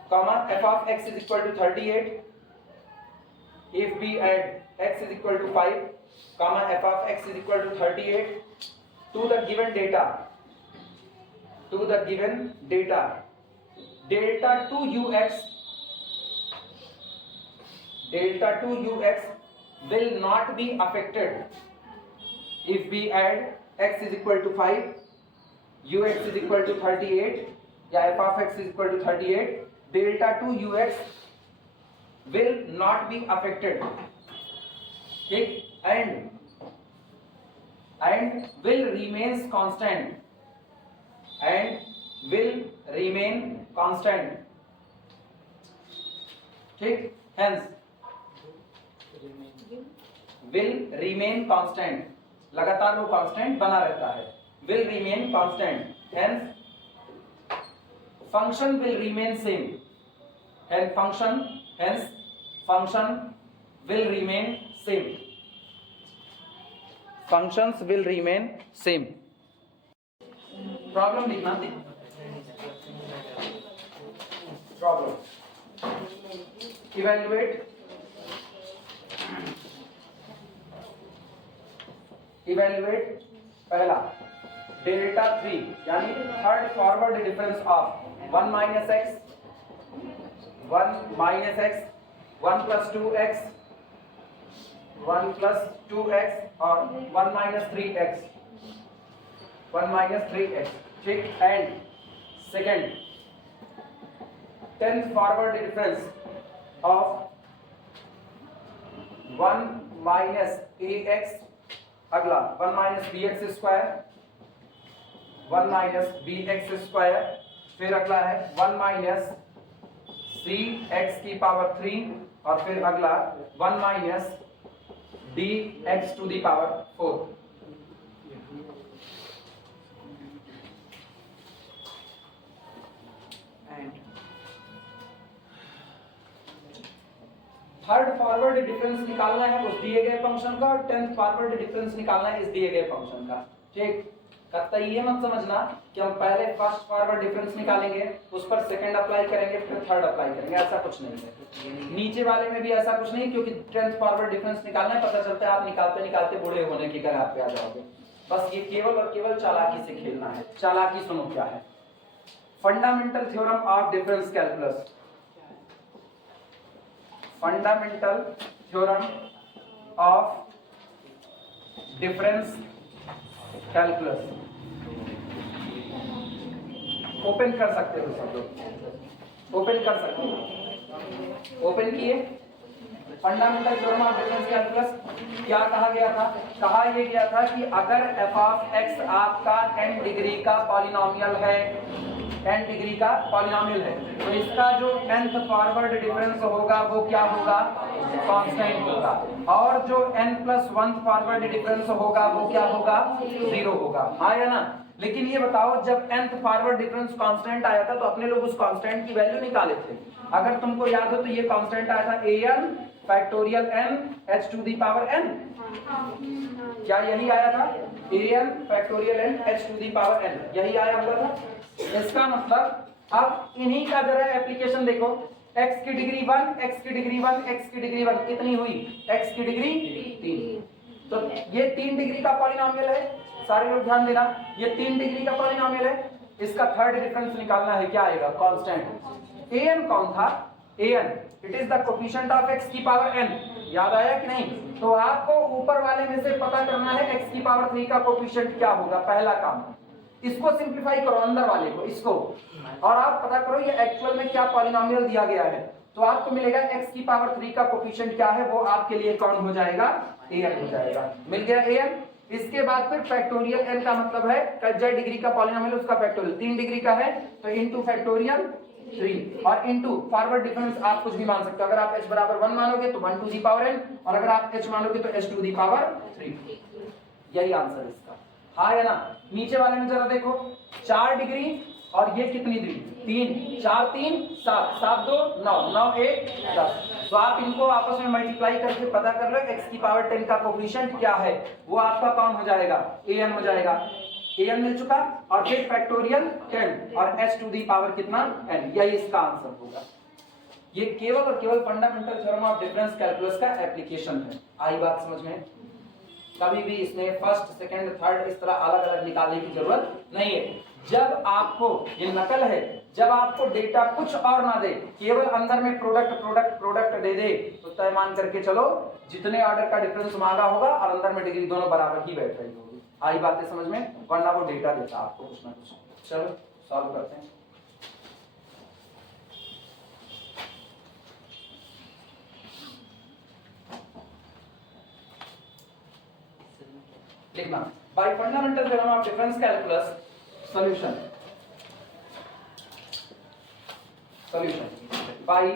comma f of x is equal to 38, if we add x is equal to 5, comma f of x is equal to 38 to the given data delta 2ux will not be affected if we add x is equal to 5, ux is equal to 38, या f of x is equal to 38, delta 2ux will not be affected, ठीक, and will remains constant, ठीक, hence will remain constant, लगातार वो constant बना रहता है, will remain constant, hence function will remain same, and hence function will remain same, functions will remain same। Problem लिखना, problem evaluate पहला delta 3 यानी third forward difference of 1 minus x 1 plus 2x 1 plus 2x और 1 minus 3x ठीक। And second 10th forward difference of 1 minus ax, अगला 1 minus bx square 1 minus bx square, फिर अगला है 1 minus cx की power 3 और फिर अगला 1 minus dx to the power 4। And third forward difference निकालना है उस दिए गए फंक्शन का और 10th फॉरवर्ड डिफरेंस निकालना है इस दिए गए फंक्शन का। ठीक, कतई ये मत समझना कि हम पहले फर्स्ट फॉरवर्ड डिफरेंस निकालेंगे, उस पर सेकंड अप्लाई करेंगे, फिर थर्ड अप्लाई करेंगे, ऐसा कुछ नहीं है। नीचे वाले में भी ऐसा कुछ नहीं, क्योंकि 10th फॉरवर्ड डिफरेंस निकालना है, पता चलता है आप निकालते निकालते बूढ़े होने की कगार पे आ जाओगे। बस ये केवल और केवल चालाकी से खेलना है। चालाकी सुनो क्या है। Fundamental theorem of difference calculus, fundamental theorem of difference calculus, open कर सकते हो सब लोग, ओपन कर सकते हो। ओपन किए fundamental theorem of difference calculus. क्या कहा गया था? कहा यह गया था कि अगर f ऑफ x आपका n डिग्री का पॉलिनोमियल है, n डिग्री का पॉलिनोमियल है, तो इसका जो nth फॉरवर्ड डिफरेंस होगा वो क्या होगा? कांस्टेंट होगा। और जो n+1 फॉरवर्ड डिफरेंस होगा वो क्या होगा? 0 होगा। हाँ या ना? लेकिन ये बताओ, जब nth फॉरवर्ड डिफरेंस कांस्टेंट आया था तो अपने लोग उस कांस्टेंट की वैल्यू निकाले थे। अगर तुमको याद हो तो ये कांस्टेंट आया था an factorial n h to the power n। क्या यही आया था? an factorial n h to the power n, यही आया हुआ था। इसका मतलब अब इन्हीं का जरा एप्लीकेशन देखो। x की डिग्री 1, x की डिग्री 1, x की डिग्री 1 कितनी हुई? x की डिग्री 3। तो ये 3 डिग्री का पॉलिनोमियल है, सारे लोग ध्यान देना, ये 3 डिग्री का पॉलिनोमियल है। इसका थर्ड डिफरेंस निकालना है, क्या आएगा? कांस्टेंट। an कौन था? an it is the coefficient of x की पावर n। याद आया कि नहीं? तो आपको ऊपर वाले में से पता करना है x की पावर 3 का कोफिशिएंट क्या होगा। पहला काम, इसको सिंपलीफाई करो, अंदर वाले को, इसको, और आप पता करो ये एक्चुअल में क्या पॉलिनोमियल दिया गया है। तो आपको मिलेगा x की पावर 3 का कोफिशिएंट क्या है, वो आपके लिए कौन हो जाएगा? an हो जाएगा। मिल गया an। इसके बाद फिर फैक्टोरियल n का मतलब है कज्जा डिग्री का पॉलिनोमियल, उसका फैक्टोरियल 3 डिग्री का है तो इनटू फैक्टोरियल 3 और इनटू फॉरवर्ड डिफरेंस आप कुछ भी मान सकते हो। अगर आप h बराबर 1 मानोगे तो 1 टू दी पावर n, और अगर आप h मानोगे तो h टू दी पावर 3। यही आंसर है इसका। हाँ या ना? नीचे वाले में जरा देखो, 4 डिग्री और ये कितनी डिग्री? 3, 4 3 7, 7 2 9, 9 1 10। तो आप इनको आपस में मल्टीप्लाई करके पता कर लो x की पावर 10 का कोफिशिएंट क्या है, वो आपका कौन हो जाएगा? an हो जाएगा। an मिल चुका, और फिर फैक्टोरियल 10 और h टू दी पावर कितना? n। यही इसका आंसर होगा। ये केवल और केवल fundamental theorem of difference calculus का एप्लीकेशन है। आई बात समझ में? कभी भी इसमें फर्स्ट सेकंड थर्ड इस तरह अलग अलग निकालने की जरूरत नहीं है। जब आपको ये नकल है, जब आपको डेटा कुछ और ना दे, केवल अंदर में प्रोडक्ट प्रोडक्ट प्रोडक्ट दे दे, तो तय मान करके चलो जितने ऑर्डर का डिफरेंस मांगा होगा और अंदर में डिग्री दोनों बराबर ही बैठ रही होगी। आई बातें समझ में? वरना वो डेटा देता आपको कुछ ना कुछ। चलो सॉल्व करते हैं। लिखना, bye fundamental theorem of difference calculus solution bye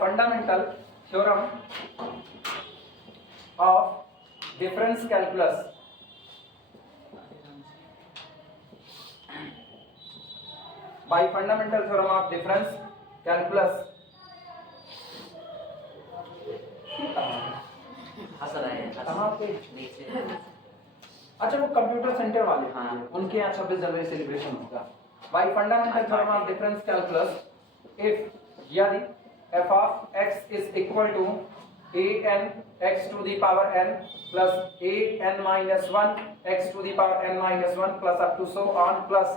fundamental theorem of difference calculus bye fundamental theorem of difference calculus. कहाँ पे? अच्छा, वो कंप्यूटर सेंटर वाले, हाँ। उनके यहाँ 26 जनवरी सेलिब्रेशन होगा। Bye fundamental theorem of difference calculus, if यदि f of x is equal to an x to the power n plus a n minus 1 x to the power n minus 1 plus up to so on plus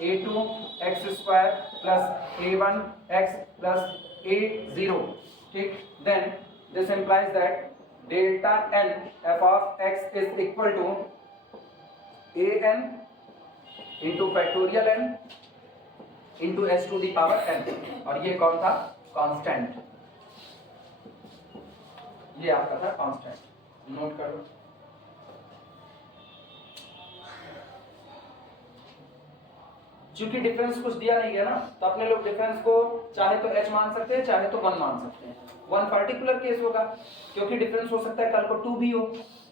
a2 x square plus a1 x plus a0. ठीक, then this implies that delta n f of x is equal to an into factorial n into s to the power n, और ये कौन था? Constant, ये आपका था constant, note करो। चूंकि डिफरेंस कुछ दिया नहीं है ना, तो अपने लोग डिफरेंस को चाहे तो h मान सकते हैं, चाहे तो 1 मान सकते हैं। 1 पर्टिकुलर केस होगा, क्योंकि डिफरेंस हो सकता है कल को 2 भी हो,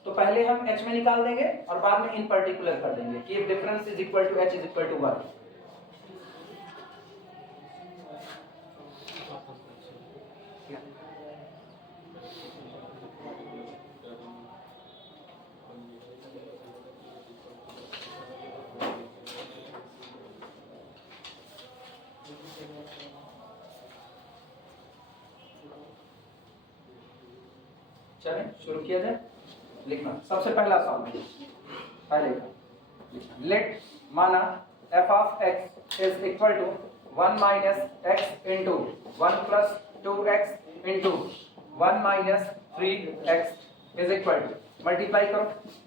तो पहले हम h में निकाल देंगे और बाद में इन पर्टिकुलर कर देंगे कि difference is equal to h is equal to 1। चलें शुरू किया जाए। लिखना सबसे पहला सवाल, पहले का लेट माना f of x is equal to 1 minus x into 1 plus 2x into 1 minus 3x is equal to, multiply करो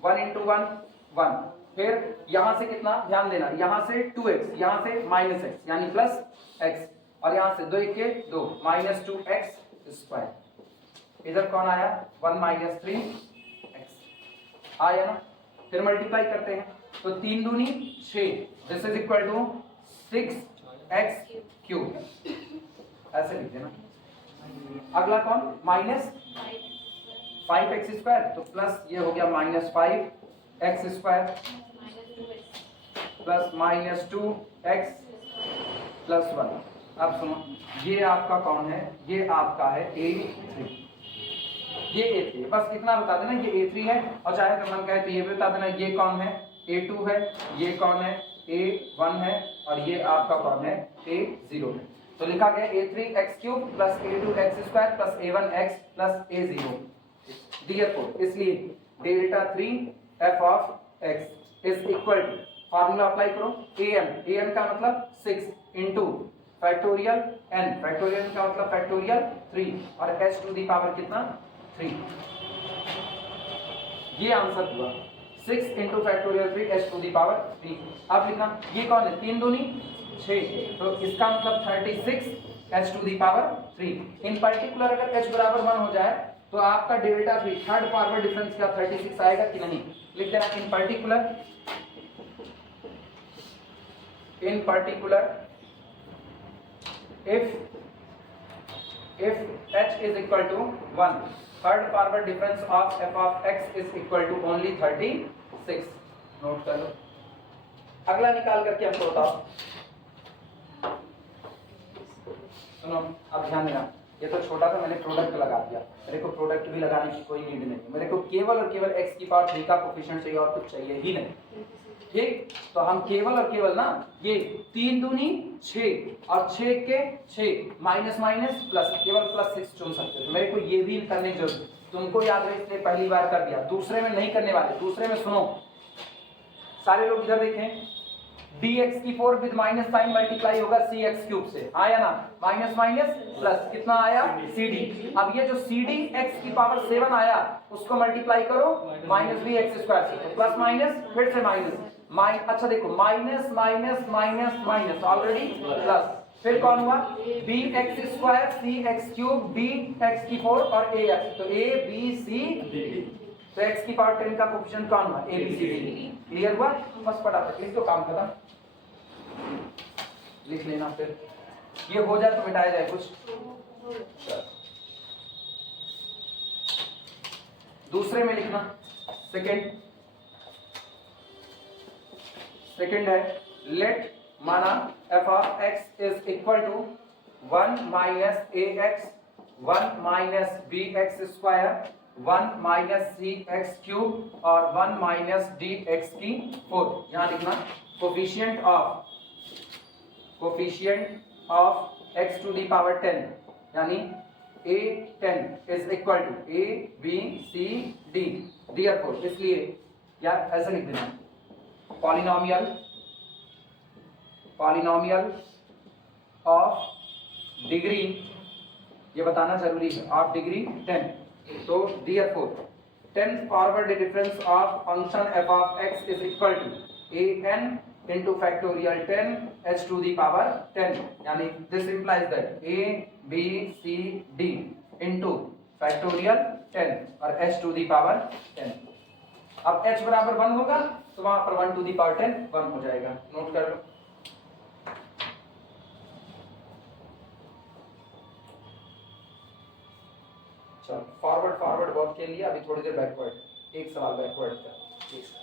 1 इंटू 1 1, फिर यहाँ से कितना, ध्यान देना, यहाँ से 2x, यहाँ से माइनस x यानी प्लस x, और यहाँ से 2 के 2 माइनस 2x स्क्वायर, इधर कौन आया 1 माइनस 3x आया ना, फिर मल्टीप्लाई करते हैं तो 3 दूनी 6, this is equal to 6x cube, ऐसे लिख देना। अगला कौन, माइनस 5x स्क्वायर, तो प्लस ये हो गया minus 5x square plus minus 2x plus 1। अब सुनो, ये आपका कौन है, ये आपका है A3, ये A3 है, बस इतना बता देना ये A3 है, और चाहे तो मन कहे तो ये भी बता देना ये कौन है, A2 है, ये कौन है, A1 है, और ये आपका कौन है, A0 है। तो लिखा गया A3x cube plus A2x square plus A1x plus A0 Therefore, इसलिए delta 3 f of x is equal to, formula apply करो, an का मतलब 6 इंटू फैक्टोरियल n, फैक्टोरियल का मतलब फैक्टोरियल 3, और h टू दी पावर कितना 3, ये आंसर हुआ 6 into factorial 3 h to the power 3। अब लिखना ये कौन है, 3 दूनी 6, तो इसका मतलब 36 h to the power 3। In particular अगर h बराबर 1 हो जाए तो आपका डेल्टा 3 थर्ड फॉरवर्ड डिफरेंस का 36 आएगा कि नहीं, लिख देना इन particular if h is equal to 1, third forward difference of f of x is equal to only 36। Note कर लो, अगला निकाल करके हमको बताओ। सुनो अब ध्यान देना, ये तो छोटा था, मैंने प्रोडक्ट लगा दिया, मेरे को प्रोडक्ट भी लगाने की कोई नीड नहीं, मेरे को केवल और केवल x की पावर 3 का कोफिशिएंट चाहिए और कुछ चाहिए ही नहीं। ठीक, तो हम केवल और केवल ना ये 3 दूनी 6 और 6 के 6 माइनस माइनस प्लस, केवल प्लस 6 चुन सकते हो। तो मेरे को ये भी करने की जरूरत, तुमको याद रहे इसलिए पहली बार कर दिया, दूसरे में नहीं करने वाले। दूसरे में सुनो सारे लोग इधर देखें, dx की 4 विद माइनस साइन मल्टीप्लाई होगा cx क्यूब से, आया ना, माइनस माइनस प्लस कितना आया cd। अब ये जो cd x की पावर 7 आया उसको मल्टीप्लाई करो माइनस भी x स्क्वायर से, तो प्लस माइनस फिर से माइनस अच्छा देखो minus minus minus minus already plus, फिर कौन हुआ b x square c x cube b x की 4 और ए एक्स, तो ए बी सी डी, तो एक्स की पावर 10 का कोफिशिएंट कौन हुआ a b c d. Clear हुआ, बस फटाफट लिख दो, काम खत्म, लिख लेना, फिर ये हो जाए तो मिटाया जाए कुछ। दूसरे में लिखना, सेकंड है लेट माना f of x is equal to 1 minus ax 1 minus bx square 1 minus cx cube और 1 minus dx की 4। यहाँ लिखना coefficient of x to the power 10 यानी A10 is equal to A, B, C, D. Therefore, इसलिए यार ऐसा लिख देना, पॉलिनोमियल ऑफ डिग्री, ये बताना जरूरी है, ऑफ डिग्री 10. तो therefore 10 forward difference of function f of x is equal to an into factorial 10 h to the power 10. यानी this implies that a b c d into factorial 10 और h to the power 10. अब h बराबर 1 होगा तो वहां पर 1 to the power 10 1 हो जाएगा. नोट कर लो. चलो फॉरवर्ड बहुत खेल लिया, अभी थोड़ी देर बैकवर्ड. एक सवाल बैकवर्ड का, एक सवाल.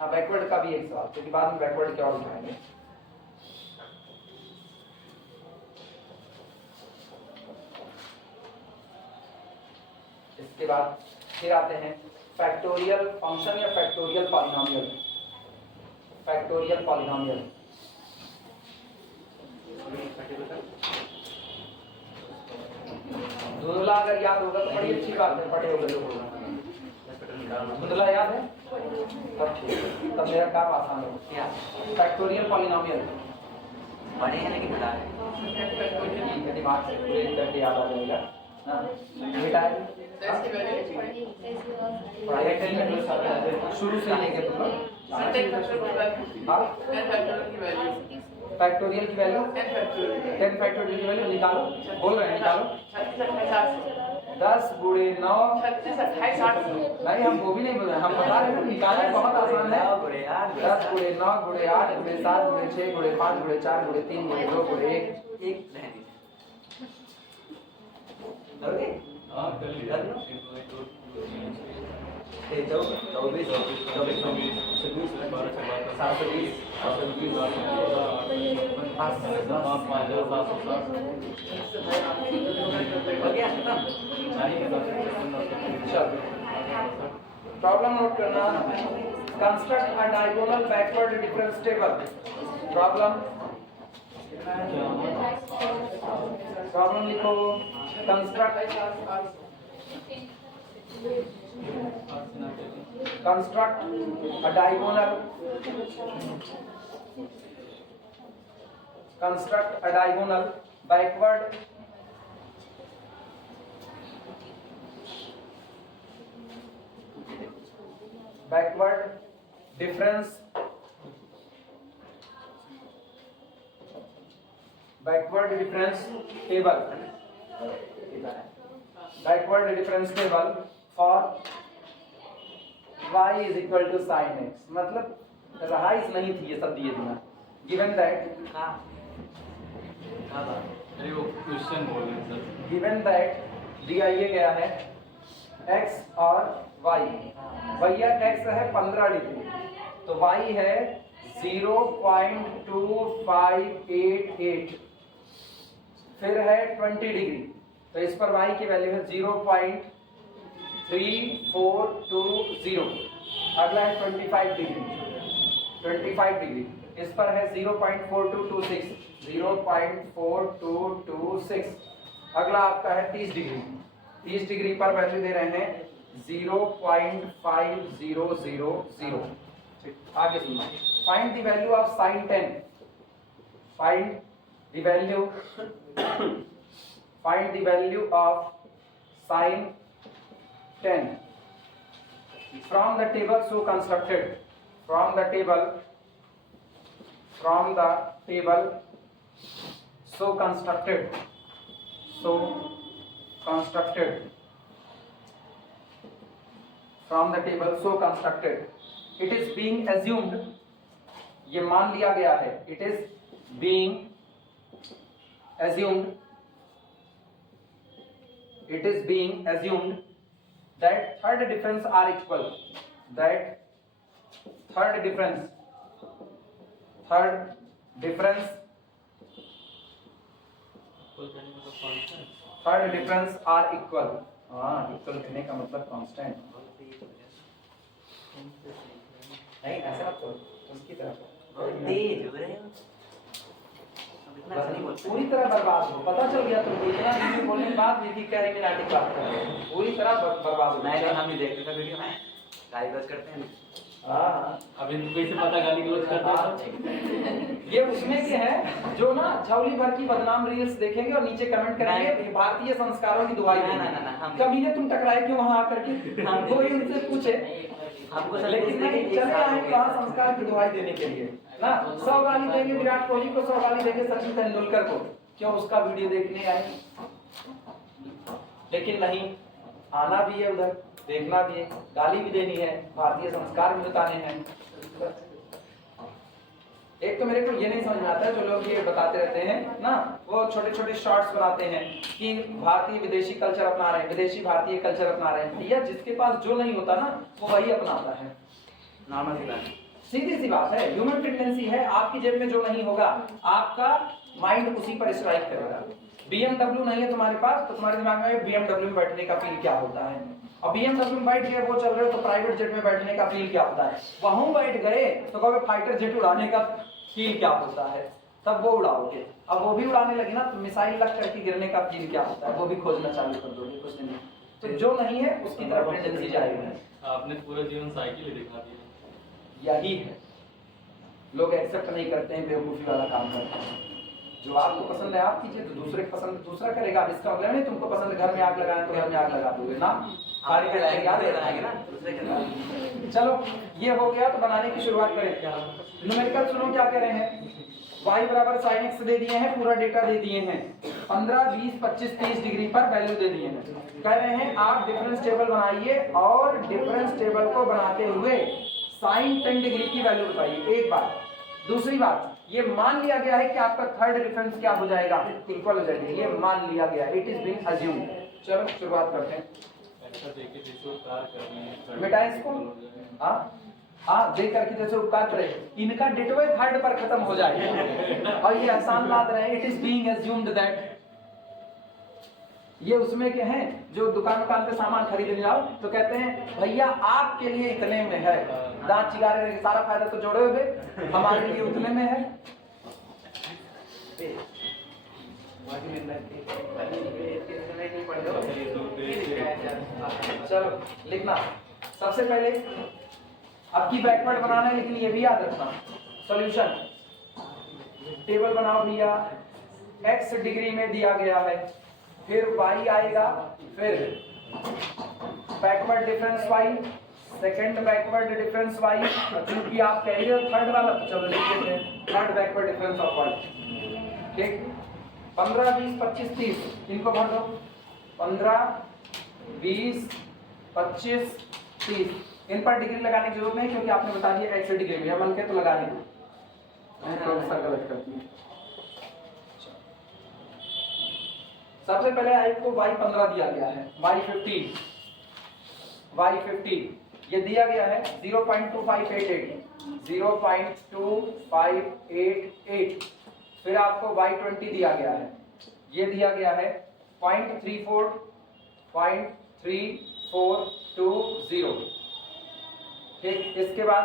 हाँ बैकवर्ड का भी एक सवाल, क्योंकि बाद में बैकवर्ड क्या और उठाएंगे. इसके बाद फिर आते हैं फैक्टोरियल फंक्शन या फैक्टोरियल पॉलिनोमियल. फैक्टोरियल पॉलिनोमियल धुंधला अगर याद होगा तो बड़ी अच्छी बात है, पढ़े होगा लोग. धुंधला याद है तब ठीक है, तब मेरा काम आसान हो. क्या फैक्टोरियल पॉलिनोमियल पढ़े हैं लेकिन बता रहे हैं दिमाग से पूरे करके याद आ जाएगा ना. बेटा पढ़ाई करने शुरू से लेके तुम फैक्टोरियल की वैल्यू 10 फैक्टोरियल की वैल्यू निकालो. बोल रहे हैं निकालो. 10 गुणे 9 नहीं, हम वो भी नहीं बोल रहे, हम बता रहे हैं निकालना बहुत आसान है. 10 गुणे 9 गुणे 8 गुणे 7 गुणे 6 गुणे 5 गुणे 4 गुणे 3 गुणे 2 गुणे 1. हाँ कर लिया. 24 प्रॉब्लम नोट करना. Construct a diagonal backward difference table. Problem लिखो. कंस्ट्रक्ट a diagonal backward difference table for y is equal to sin x. मतलब रहाइस नहीं थी ये सब दिए देना. गिवन दैट अरे वो क्वेश्चन बोल रहे हैं सर. गिवन दैट दिया ये गया है x और y. भैया x है 15 डिग्री तो y है 0.2588. फिर है 20 डिग्री तो इस पर y की वैल्यू है 0.3420. अगला है 25 डिग्री इस पर है 0.4226. 0.4226. अगला आपका है 30 डिग्री. 30 डिग्री पर वैल्यू दे रहे हैं 0.5000. आगे सुनिए. Find the value of sin 10. Find the value of sin 10 from the table so constructed. From the table so constructed. From the table so constructed. It is being assumed. ये मान लिया गया है. It is being assumed. It is being assumed that third difference are equal. That third difference are equal. हाँ equal कहने का मतलब constant नहीं. ऐसा मत करो उसकी तरफ. तेज हो रहे हो. इतना अच्छा नहीं बोलते। पूरी तरह बर्बाद हो, पता चल गया तुमको इतना वीडियो बोलने के बाद भी क्या इल्यूमिनाटी की बात कर रहे हो, पूरी तरह बर्बाद हो मैं हम नहीं देखते था वीडियो में, गाली गलौज करते हैं। हाँ अब इनको इसे पता गाली गलौज करते हैं। ये उसमें के हैं जो ना छावली भर की बदनाम रील्स देखेंगे और नीचे कमेंट करेंगे ये भारतीय संस्कारों की दुहाई देंगे। ना, हम- कभी ने तुम टकराए क्यों वहां आकर के, हमको ही उनसे पूछे, हमको सब लेकिन नहीं चले आए वहां संस्कार की दुहाई देने के लिए ना। 100 गाली देंगे विराट कोहली को, 100 गाली देंगे सचिन तेंदुलकर को, क्यों उसका वीडियो देखने आए। लेकिन नहीं, आना भी है उधर, देखना भी है, गाली भी देनी है, भारतीय संस्कार भी बताने हैं। एक तो मेरे को ये नहीं समझ में आता है जो लोग ये बताते रहते हैं ना, वो छोटे छोटे शॉर्ट्स बनाते हैं कि भारतीय विदेशी कल्चर अपना रहे हैं, विदेशी भारतीय कल्चर अपना रहे हैं। भैया जिसके पास जो नहीं होता ना वो वही अपनाता है, नॉर्मल सी बात। सीधी सी बात है, ह्यूमन टेंडेंसी है। आपकी जेब में जो नहीं होगा आपका माइंड उसी पर स्ट्राइक करेगा। BMW नहीं है तुम्हारे पास तो तुम्हारे दिमाग में BMW में बैठने का फील क्या होता है, और BMW में बैठ गए वो चल रहे हो तो प्राइवेट जेट में बैठने का फील क्या होता है, वहां बैठ गए तो कहोगे फाइटर जेट उड़ाने का फील क्या होता है, तब वो उड़ाओगे। अब वो भी उड़ाने लगे ना तो मिसाइल लग करके गिरने का फील क्या होता है, वो भी खोजना चालू कर दोगे कुछ दिन में। तो जो नहीं है उसकी तरफ टेंडेंसी जाएगी। आपने पूरा जीवन साइकिल ही दिखा दिया। यही है, लोग एक्सेप्ट नहीं करते हैं, बेवकूफी वाला काम करते हैं। जो आपको पसंद है आप कीजिए, तो दूसरे को पसंद दूसरा करेगा। अब इसका मतलब नहीं तुमको पसंद है घर में आग लगाना तो घर में आग लगा दोगे ना, सारी पे लगाएंगे ना दूसरे के साथ। चलो ये हो गया, तो बनाने की शुरुआत करें। न्यूमेरिकल सुनो क्या कह रहे हैं, y बराबर sin x दे दिए हैं, पूरा डेटा दे दिए हैं, 15, 20, 25, 30 डिग्री पर वैल्यू दे दिए हैं। कह रहे हैं आप डिफरेंस टेबल बनाइए और डिफरेंस टेबल को बनाते हुए sin 10 डिग्री की वैल्यू बताइए। एक बात। दूसरी बात, ये मान लिया गया है कि आपका थर्ड डिफरेंस क्या हो जाएगा, इक्वल हो जाएगा। ये मान लिया गया, इट इज बीइंग अज्यूम्ड। चलो शुरुआत करते हैं। ऐसा देखिए जैसे उपकार करनी है। बेटा इसको हाँ देख करके जैसे उपकार करे, इनका डेटवे थर्ड पर खत्म हो जाएगा और ये आसान बात रहे, it is being assumed that. ये उसमें के हैं जो दुकान पे सामान खरीदने जाओ तो कहते हैं भैया आपके लिए इतने में है, दांत चिगा रहे, सारा फायदा तो जोड़े हुए, हमारे लिए उतने में है। चलो लिखना, सबसे पहले आपकी बैकवर्ड बनाना है, लेकिन ये भी याद रखना सॉल्यूशन टेबल बनाओ भैया। x डिग्री में दिया गया है, फिर y आएगा, फिर backward difference y, second backward difference y, क्योंकि आप कह रहे हो थर्ड वाला तो चलो लिख लेते हैं third backward difference of y। ठीक, 15, 20, 25, 30 इनको भर दो। 15, 20, 25, 30 इन पर डिग्री लगाने की जरूरत नहीं क्योंकि आपने बता दिया x डिग्री में, मन के तो लगा ही दो, प्रोफेसर गलत करती है। सबसे पहले आपको y15 दिया गया है, y15 ये दिया गया है 0.2588 0.2588। फिर आपको y20 दिया गया है, ये दिया गया है 0.3420। ठीक, इसके बाद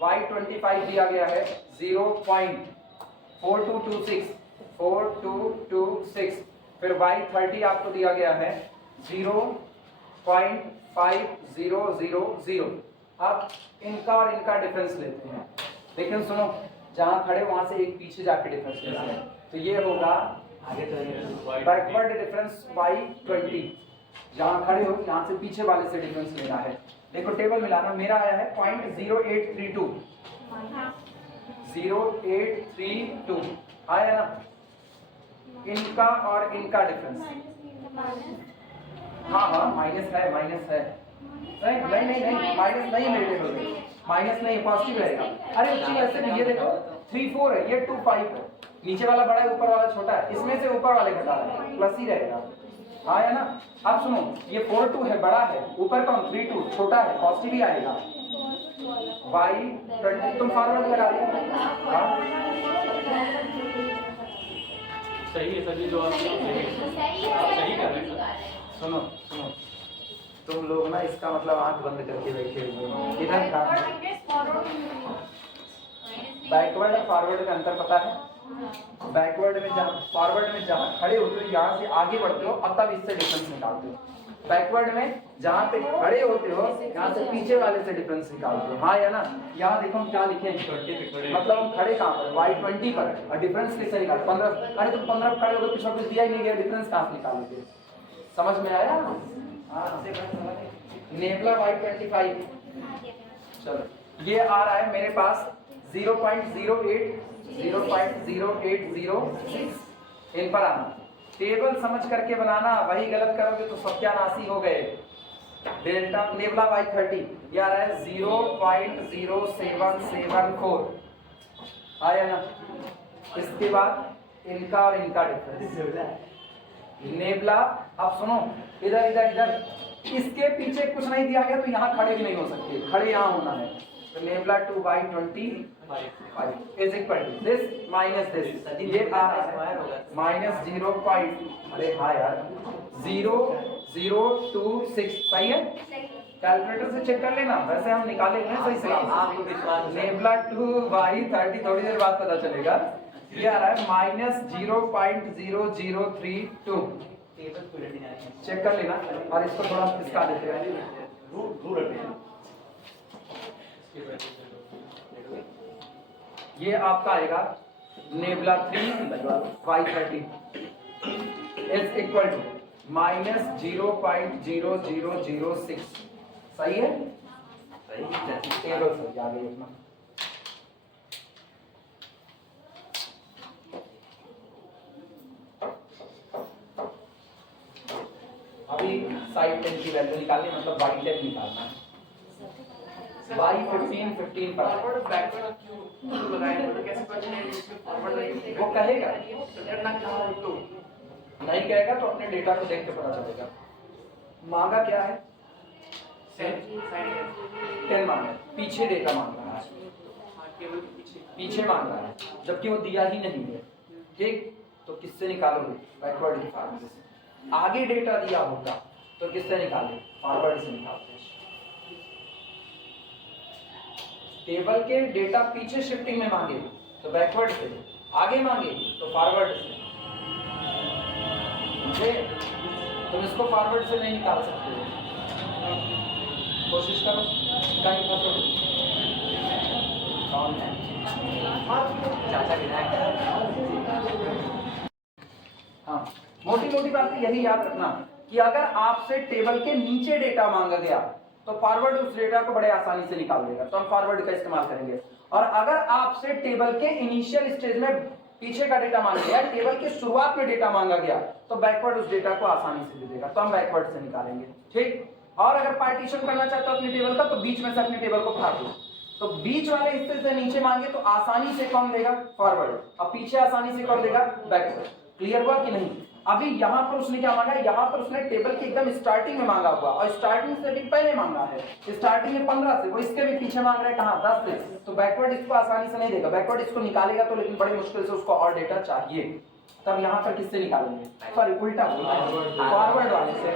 y25 दिया गया है 0.4226। फिर y30 आपको दिया गया है 0.5000। अब इनका और इनका डिफरेंस लेते हैं, लेकिन सुनो जहां खड़े वहां से एक पीछे जाके डिफरेंस लेना है, तो ये होगा आगे तो बैकवर्ड डिफरेंस y20, जहां खड़े हो यहां से पीछे वाले से डिफरेंस लेना है। देखो टेबल मिलाना, मेरा आया है 0.0832 आया ना, इनका और इनका डिफरेंस। हाँ माइनस है नहीं माइनस नहीं मेरे टेबल में, माइनस नहीं पॉजिटिव रहेगा। अरे ठीक है, ये देखो 34 है, ये 25 है, नीचे वाला बड़ा है ऊपर वाला छोटा है, इसमें से ऊपर वाले घटा रहे हैं, प्लस ही रहेगा। हाँ है ना। अब सुनो ये 42 है बड़ा है, ऊपर कौन 32 छोटा है, पॉजिटिव ही आएगा। y20 तुम फॉरवर्ड लगा लो। सही है सर, ये जो आप सही कर रहे हैं। सुनो तुम लोग ना इसका मतलब आंख बंद करके बैठे हुए हो। इधर बैकवर्ड और फॉरवर्ड का अंतर पता है? बैकवर्ड में जहाँ फॉरवर्ड में जहाँ खड़े होते हो यहाँ से आगे बढ़ते हो और तब इससे डिफरेंस निकालते हो। बैकवर्ड में जहाँ पे खड़े होते हो यहाँ से पीछे वाले से डिफरेंस निकालते हो। हाँ या ना? यहाँ देखो हम क्या लिखे हैं, मतलब हम खड़े कहाँ पर, y20 पर, और डिफरेंस किससे निकाल 15। अरे तुम 15 खड़े हो गए, पिछड़ा कुछ दिया ही नहीं गया, डिफरेंस कहाँ से निकालोगे? समझ में आया? हाँ, नेबला y25। चलो ये आ रहा है मेरे पास 0.08086 इन पर आना। टेबल समझ करके बनाना, वही गलत करोगे तो सत्यानाशी हो गए। डेल्टा नेबला y30 ये आ रहा है 0.0774 आया ना? इसके बाद इनका और इनका डिफरेंस नेबला। अब सुनो, इधर इधर इधर इसके पीछे कुछ नहीं दिया गया तो यहाँ खड़े भी नहीं हो सकते, खड़े यहाँ होना है। तो nabla 2/25 is equal to this minus this, ये आ रहा है माइनस 0. अरे हाँ यार 0026 सही है? कैलकुलेटर से चेक कर लेना, वैसे हम निकाले हैं सही से। आपको विश्वास नेबला 2/30 थोड़ी देर बाद पता चलेगा। ये आ रहा है माइनस 0.0032। चेक कर लेना और इसको थोड़ा इसका देते हैं। ये आपका आएगा nabla 3/y30 is equal to minus 0.0006 सही है? टेबल से आगे लिखना। अभी साइड 10 की वैल्यू निकालनी, मतलब y10 निकालना है। y15 15 पर फॉरवर्ड बैकवर्ड क्यों लगाए तो कैसे पता चलेगा इसमें फॉरवर्ड लगेगा? वो कहेगा, तो करना क्या हो तो नहीं कहेगा तो अपने डेटा को देख के पता चलेगा। मांगा क्या है? साइड 10 मांगा है, पीछे डेटा मांग रहा है, टेबल के पीछे पीछे मांग रहा है, जबकि वो दिया ही नहीं है। ठीक, तो किससे निकालोगे? बैकवर्ड की फार्मूले से। आगे डेटा दिया होगा तो किससे निकालें? फॉरवर्ड से निकालते हैं। टेबल के डेटा पीछे शिफ्टिंग में मांगे तो बैकवर्ड से, आगे मांगे तो फॉरवर्ड से। मुझे तुम इसको फॉरवर्ड से नहीं निकाल सकते हो, कोशिश करो। कहीं फंसो कौन है? चाचा विधायक हाँ, मोटी मोटी बात यही याद रखना कि अगर आपसे टेबल के नीचे डेटा मांगा गया तो फॉरवर्ड उस डेटा को बड़े आसानी से निकाल देगा, तो हम फॉरवर्ड का इस्तेमाल करेंगे। और अगर आपसे टेबल के इनिशियल स्टेज में पीछे का डेटा मांगा गया, टेबल के शुरुआत में डेटा मांगा गया, तो बैकवर्ड उस डेटा को आसानी से दे देगा, तो हम बैकवर्ड से निकालेंगे। ठीक, और अगर पार्टीशन करना चाहते हो अपने टेबल का तो बीच में से अपने टेबल को फाड़ दो, तो बीच वाले हिस्से से नीचे मांगे तो आसानी से कौन देगा? फॉरवर्ड, और पीछे आसानी से कौन देगा? बैकवर्ड। क्लियर हुआ कि नहीं? अभी यहाँ पर उसने क्या मांगा? यहाँ पर उसने टेबल के एकदम स्टार्टिंग में मांगा हुआ, और स्टार्टिंग से भी पहले मांगा है, स्टार्टिंग में 15 से, वो इसके भी पीछे मांग रहा है कहाँ? 10 से। तो बैकवर्ड इसको आसानी से नहीं देगा, बैकवर्ड इसको निकालेगा तो, लेकिन बड़ी मुश्किल से उसको और डेटा चाहिए। तब यहाँ पर किससे निकालेंगे? सॉरी उल्टा फॉरवर्ड वाले से।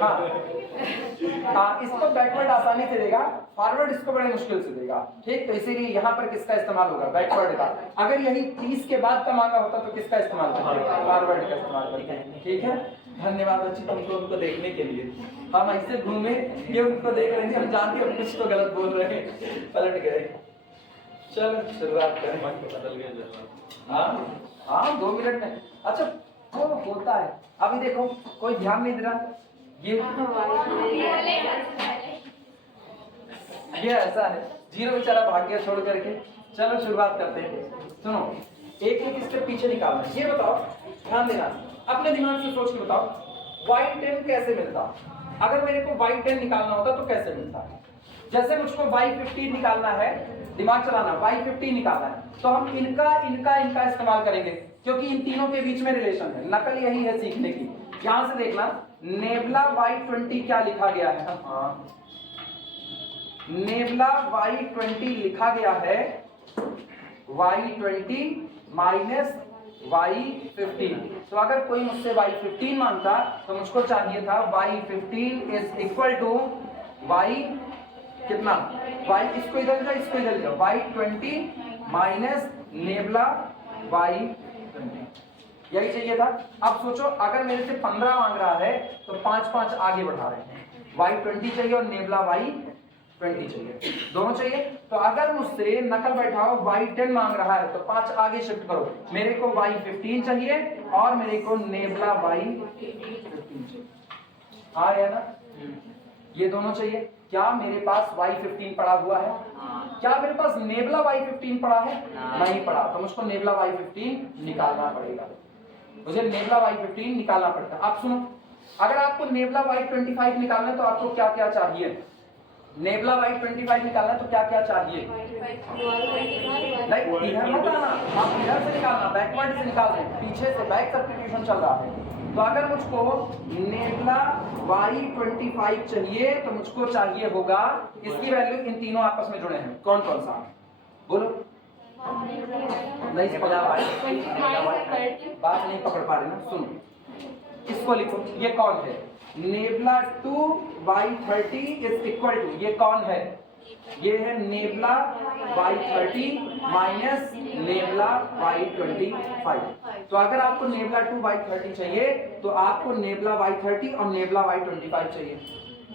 हाँ, इसको बैकवर्ड आसानी से देगा, फॉरवर्ड इसको बड़े मुश्किल से देगा। ठीक, तो इसीलिए यहाँ पर किसका इस्तेमाल होगा? बैकवर्ड का। अगर यही 30 के बाद का मांगा होता तो किसका इस्तेमाल करते? फॉरवर्ड का इस्तेमाल करते हैं। ठीक है, धन्यवाद बच्ची तुमको उनको देखने के लिए। हम ऐसे घूमे ये उनको देख रहे थे, हम जानते हैं कुछ तो गलत बोल रहे हैं, पलट गए। चलो शुरुआत करें। बदल गया जरा। हाँ हाँ 2 मिनट में। अच्छा वो होता है, अभी देखो कोई ध्यान नहीं दे रहा, ये ऐसा है, जीरो बेचारा भाग गया छोड़ करके। चलो शुरुआत करते हैं। सुनो, एक एक स्टेप पीछे निकालना है। ये बताओ, ध्यान देना, अपने दिमाग से सोच के बताओ y10 कैसे मिलता? अगर मेरे को y10 निकालना होता तो कैसे मिलता? जैसे मुझको y15 निकालना है, दिमाग चलाना, y15 निकालना है, तो हम इनका इनका इनका इस्तेमाल करेंगे, क्योंकि इन तीनों के बीच में रिलेशन है। नकल यही है सीखने की। यहां से देखना, नेबला y20 क्या लिखा गया है? हाँ, नेबला y20 लिखा गया है y20 माइनस y15। तो अगर कोई मुझसे y15 मांगता तो मुझको चाहिए था y15 is equal to y कितना? y, इसको इधर जाओ, इसको इधर जाओ, y20 माइनस नेबला y15। यही चाहिए था। अब सोचो अगर मेरे से 15 मांग रहा है तो 5 आगे बढ़ा रहे हैं, y20 चाहिए और नेबला y20 चाहिए, दोनों चाहिए। तो अगर मुझसे नकल बैठाओ y10 मांग रहा है तो 5 आगे शिफ्ट करो, मेरे को y15 चाहिए और मेरे को नेबला y15 चाहिए। हाँ या ना, ये दोनों चाहिए। क्या मेरे पास y15 पड़ा हुआ है? क्या मेरे पास नेबला y15 पड़ा है? नहीं पड़ा, तो मुझको नेबला y15 निकालना पड़ेगा, मुझे नेबला y15 निकालना पड़ता है। आप सुनो, अगर आपको नेबला y25 निकालना है तो आपको क्या क्या चाहिए? नेबला y25 निकालना है तो क्या क्या चाहिए? नहीं, इधर मत आना, आप इधर से निकालना, बैकवर्ड से निकाल रहे हैं, पीछे से बैक सब्स्टिट्यूशन चल रहा है। तो अगर मुझको नेबला y25 चाहिए तो मुझको चाहिए होगा, इसकी वैल्यू इन तीनों आपस में जुड़े हैं, कौन कौन सा बोलो? नहीं बात नहीं पकड़ पा रहे ना, सुनो, इसको लिखो, ये कौन है? Nebula 2y30 is equal to, ये कौन है? ये है nebula y30 minus nebula y25। तो अगर आपको नेबला 2y30 चाहिए तो आपको नेबला y30 और नेबला y25 चाहिए।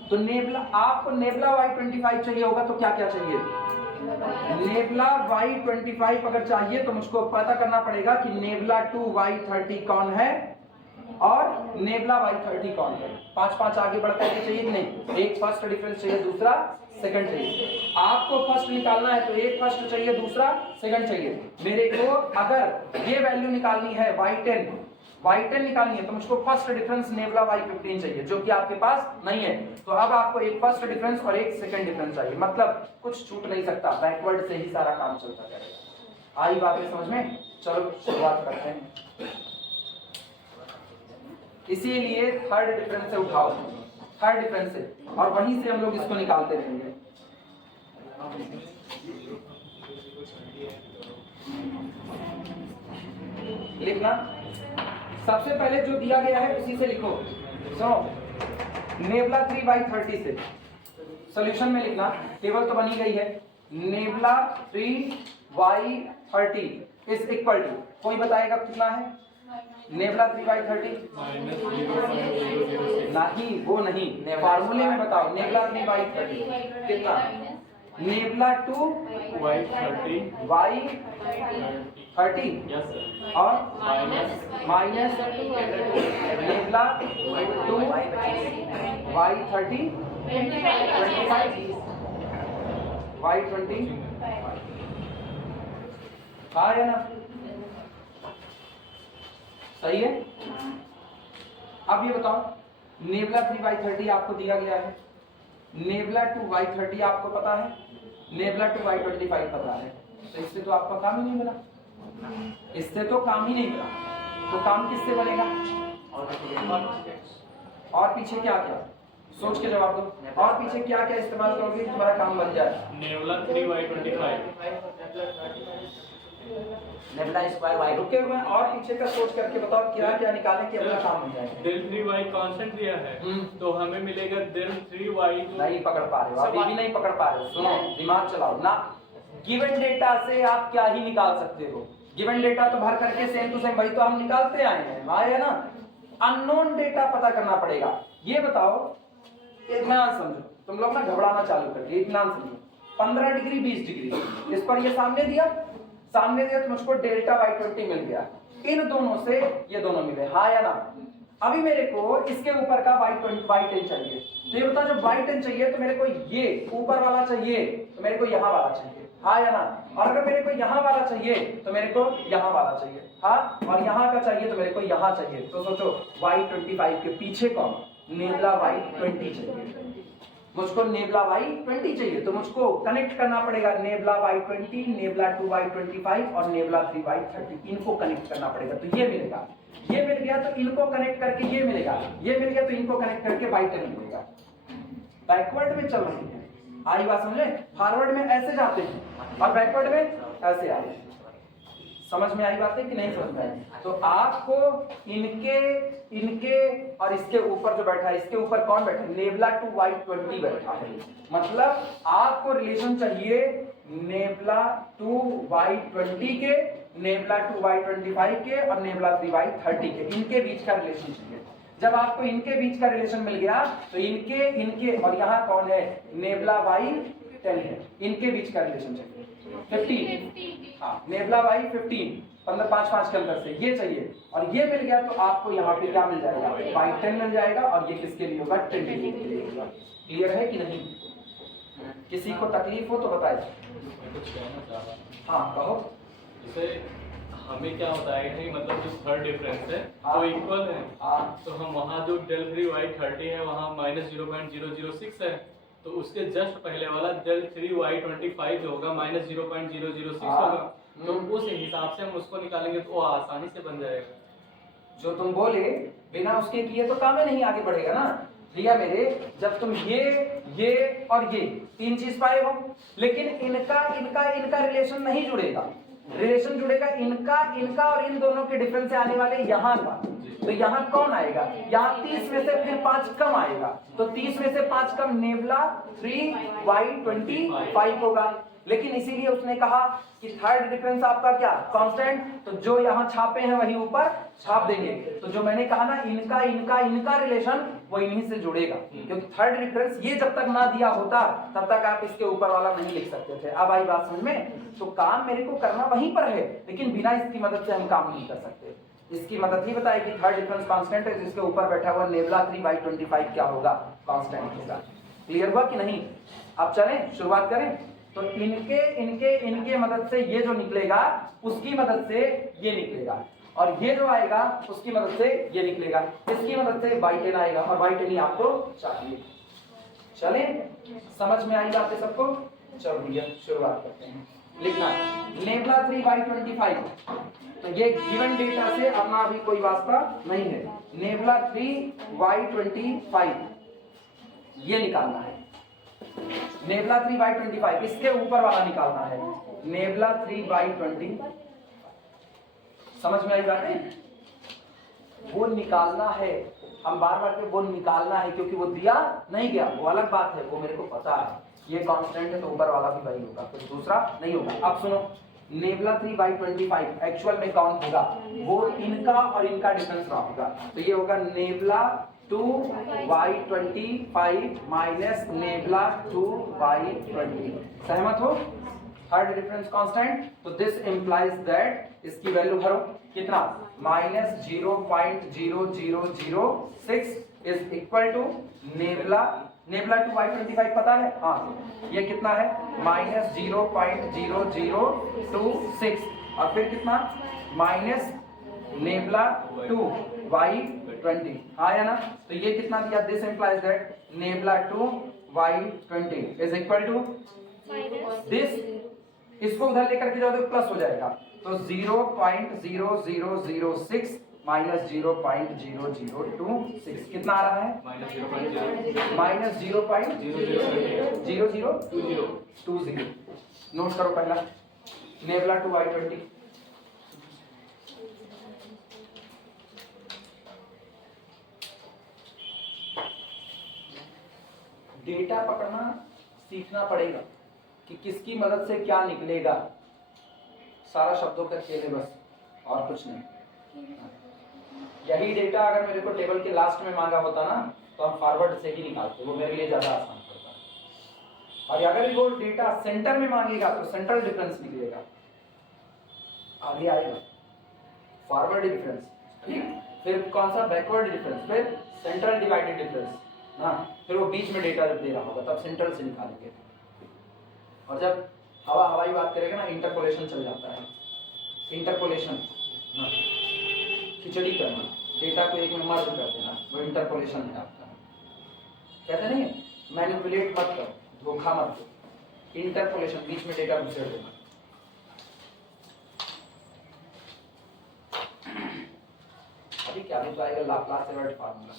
तो नेबला, आपको नेबला y25 चाहिए होगा तो क्या क्या चाहिए? नेबला y25 अगर चाहिए तो मुझको पता करना पड़ेगा कि नेबला 2y30 कौन है और नेबला y30 कौन है। 5 आगे बढ़ करके चाहिए कि नहीं? एक फर्स्ट डिफरेंस चाहिए, दूसरा सेकंड चाहिए। आपको फर्स्ट निकालना है तो एक फर्स्ट चाहिए, दूसरा सेकंड चाहिए। मेरे को अगर ये वैल्यू निकालनी है y10 निकालनी है तो मुझको फर्स्ट डिफरेंस नेबला y15 चाहिए, जो कि आपके पास नहीं है। तो अब आपको एक फर्स्ट डिफरेंस और एक सेकंड डिफरेंस चाहिए, मतलब कुछ छूट नहीं सकता, बैकवर्ड से ही सारा काम चलता जाएगा। आई बातें समझ में? चलो शुरुआत करते हैं। इसीलिए थर्ड डिफरेंस से उठाओ, थर्ड डिफरेंस से, और वहीं से हम लोग इसको निकालते रहेंगे। लिखना, सबसे पहले जो दिया गया है उसी से लिखो। सुनो, नेबला 3/30 से सॉल्यूशन में लिखना, टेबल तो बनी गई है। नेबला 3/30 इज इक्वल टू, कोई बताएगा कितना है? नेबला 3/30 नहीं, वो नहीं, फार्मूले में बताओ। नेबला 3/30 कितना? नेबला 2y30 और माइनस नेबला 2y30 y20। हाँ या ना, सही है। अब ये बताओ, नेबला 3/30 आपको दिया गया है, नेबला 2y30 आपको पता है, नेबला 2y25 पता है, तो इससे तो आपका काम ही नहीं बना, इससे तो काम ही नहीं बना। तो काम किससे बनेगा? और पीछे क्या क्या? सोच के जवाब दो। और पीछे क्या क्या इस्तेमाल करोगे कि तुम्हारा काम बन जाए? नेबला 3/25 नेबला स्क्वायर y रुके हुए हैं, और पीछे का सोच करके बताओ क्या क्या निकालें कि अपना काम हो जाएगा। del 3y कांस्टेंट दिया है, तो हमें मिलेगा del 3y। नहीं पकड़ पा रहे हो, अभी भी नहीं पकड़ पा रहे हो। सुनो, दिमाग चलाओ ना। गिवन डेटा से आप क्या ही निकाल सकते हो? गिवन डेटा तो भर करके सेम टू सेम वही तो हम निकालते आए हैं, आए ना। अननोन डेटा पता करना पड़ेगा। ये बताओ, इतना समझो, तुम लोग ना घबराना चालू कर दिए, इतना समझो। 15 डिग्री 20 डिग्री, इस पर ये सामने दिया तो मुझको डेल्टा y20 मिल गया। इन दोनों से ये दोनों मिले, हाँ या ना। अभी मेरे को इसके ऊपर का y10 चाहिए, तो ये बताओ, जब y10 चाहिए तो मेरे को ये ऊपर वाला चाहिए, तो मेरे को यहाँ वाला चाहिए, हाँ या ना। और अगर मेरे को यहाँ वाला चाहिए तो मेरे को यहाँ वाला चाहिए, हाँ, और यहाँ का चाहिए तो मेरे को यहाँ चाहिए। तो सोचो, y25 के पीछे कौन? नेबला y20 चाहिए, मुझको नेबला y20 चाहिए, तो मुझको कनेक्ट करना पड़ेगा नेबला y20, नेबला 2y25 और नेबला 3y30, इनको कनेक्ट करना पड़ेगा। तो ये मिलेगा, ये मिल गया तो इनको कनेक्ट करके ये मिलेगा, ये मिल गया तो इनको कनेक्ट करके y10 मिलेगा। बैकवर्ड में चल रही है, आई बात समझे? फॉरवर्ड में ऐसे जाते हैं और बैकवर्ड में ऐसे आते हैं। समझ में आई बात है कि नहीं समझ में आई? तो आपको इनके और इसके ऊपर जो बैठा है, इसके ऊपर कौन बैठा है? नेबला 2y20 बैठा है। मतलब आपको रिलेशन चाहिए नेबला 2y20 के, नेबला 2y25 के और नेबला 3y30 के, इनके बीच का रिलेशन चाहिए। जब आपको इनके बीच का रिलेशन मिल गया तो इनके और यहाँ कौन है, नेबला y10 है, इनके बीच का रिलेशन चाहिए 15। हाँ, नेबला y15, 15 5 के अंदर से ये चाहिए, और ये मिल गया तो आपको यहाँ पे क्या मिल जाएगा, y10 मिल जाएगा, और ये किसके लिए होगा, 20 के लिए होगा। क्लियर है कि नहीं? किसी को तकलीफ हो तो बताए। मैं कुछ कहना चाह रहा हूँ। हाँ कहो। जैसे हमें क्या होता है कि मतलब जो थर्ड डिफरेंस है हाँ। वो इक्वल है, हाँ। तो हम वहाँ जो del 3y30 है वहाँ -0.006 है, तो उसके जस्ट पहले वाला del 3y25 जो होगा -0.006 हाँ। होगा, तो उस हिसाब से हम उसको निकालेंगे तो वो आसानी से बन जाएगा। जो तुम बोले बिना उसके किए तो काम ही नहीं आगे बढ़ेगा ना भैया मेरे। जब तुम ये और ये तीन चीज पाए हो, लेकिन इनका रिलेशन नहीं जुड़ेगा, रिलेशन जुड़ेगा इनका और इन दोनों के डिफरेंस से आने वाले यहाँ का। तो यहाँ कौन आएगा, यहाँ 30 में से फिर 5 कम आएगा, तो 30 में से 5 कम नेबला 3y25 होगा। लेकिन इसीलिए उसने कहा कि थर्ड डिफरेंस आपका क्या, कांस्टेंट, तो जो यहाँ छापे हैं वही ऊपर छाप देंगे। तो जो मैंने कहा ना इनका रिलेशन वो इन्हीं से जुड़ेगा, क्योंकि थर्ड डिफरेंस ये जब तक ना दिया होता तब तक आप इसके ऊपर वाला नहीं लिख सकते थे। अब आई बात समझ में? तो काम मेरे को करना वहीं पर है, लेकिन बिना इसकी मदद से हम काम नहीं कर सकते। इसकी मदद ही बताए कि थर्ड डिफरेंस कांस्टेंट है, जिसके ऊपर बैठा हुआ नेबला 3/25 क्या होगा, कांस्टेंट होगा। क्लियर हुआ कि नहीं? अब चलें शुरुआत करें। तो इनके मदद से ये जो निकलेगा उसकी मदद से ये निकलेगा, और ये जो आएगा उसकी मदद से ये निकलेगा, इसकी मदद से y10 आएगा, और y10 ही आपको चाहिए। चले, समझ में आई बातें सबको? चलो भैया शुरुआत करते हैं। लिखना नेबला 3/25, तो ये गिवन डेटा से अपना अभी कोई वास्ता नहीं है। नेबला 3y25 ये निकालना है, नेबला 3/25 इसके ऊपर वाला निकालना है, नेबला 3/20। समझ में आई बात है? वो निकालना है, हम बार बार के वो निकालना है, क्योंकि वो दिया नहीं गया वो अलग बात है, वो मेरे को पता है ये कांस्टेंट है तो ऊपर वाला भी वही होगा, कुछ दूसरा नहीं होगा। अब सुनो, नेबला 3/25 एक्चुअल में कौन होगा, वो इनका और इनका डिफरेंस रहा होगा, तो ये होगा nebula 2y25 minus nebula 2y20। सहमत हो? थर्ड डिफरेंस कांस्टेंट, तो दिस इंप्लाइज दैट इसकी वैल्यू भरो कितना, -0.0006 is equal to nebula 2y25 पता है, हाँ ये कितना है, -0.0026, और फिर कितना माइनस नेबला 2y20, हाँ या ना? तो ये कितना दिया, this implies that nabla 2y20 is equal to this, इसको उधर लेकर के जाओ तो प्लस हो जाएगा, तो 0.0006 माइनस 0.0026 कितना आ रहा है, -0.0020। नोट करो पहला नेबला 2y20, डेटा पकड़ना सीखना पड़ेगा कि किसकी मदद से क्या निकलेगा, सारा शब्दों का खेल है बस, और कुछ नहीं। यही डेटा अगर मेरे को टेबल के लास्ट में मांगा होता ना तो हम फॉरवर्ड से ही निकालते, वो मेरे लिए ज्यादा आसान पड़ता। और अगर वो डेटा सेंटर में मांगेगा तो सेंट्रल डिफरेंस निकलेगा, आगे आएगा फॉरवर्ड डिफरेंस, ठीक, फिर कौन सा बैकवर्ड डिफरेंस, फिर सेंट्रल डिवाइडेड डिफरेंस, हाँ, फिर वो बीच में डेटा जब दे रहा होगा तब सेंट्रल से निकालेंगे। और जब हवाई बात करेगा ना, इंटरपोलेशन चल जाता है, इंटरपोलेशन, हाँ, खिचड़ी करना, डेटा को एक में मर्ज कर देना, वो इंटरपोलेशन है आपका। कहते नहीं मैनिपुलेट मत करो, धोखा मत दो, इंटरपोलेशन, बीच में डेटा घुसेड़ देना। अभी क्या भी तो आएगा, Laplace Everett formula,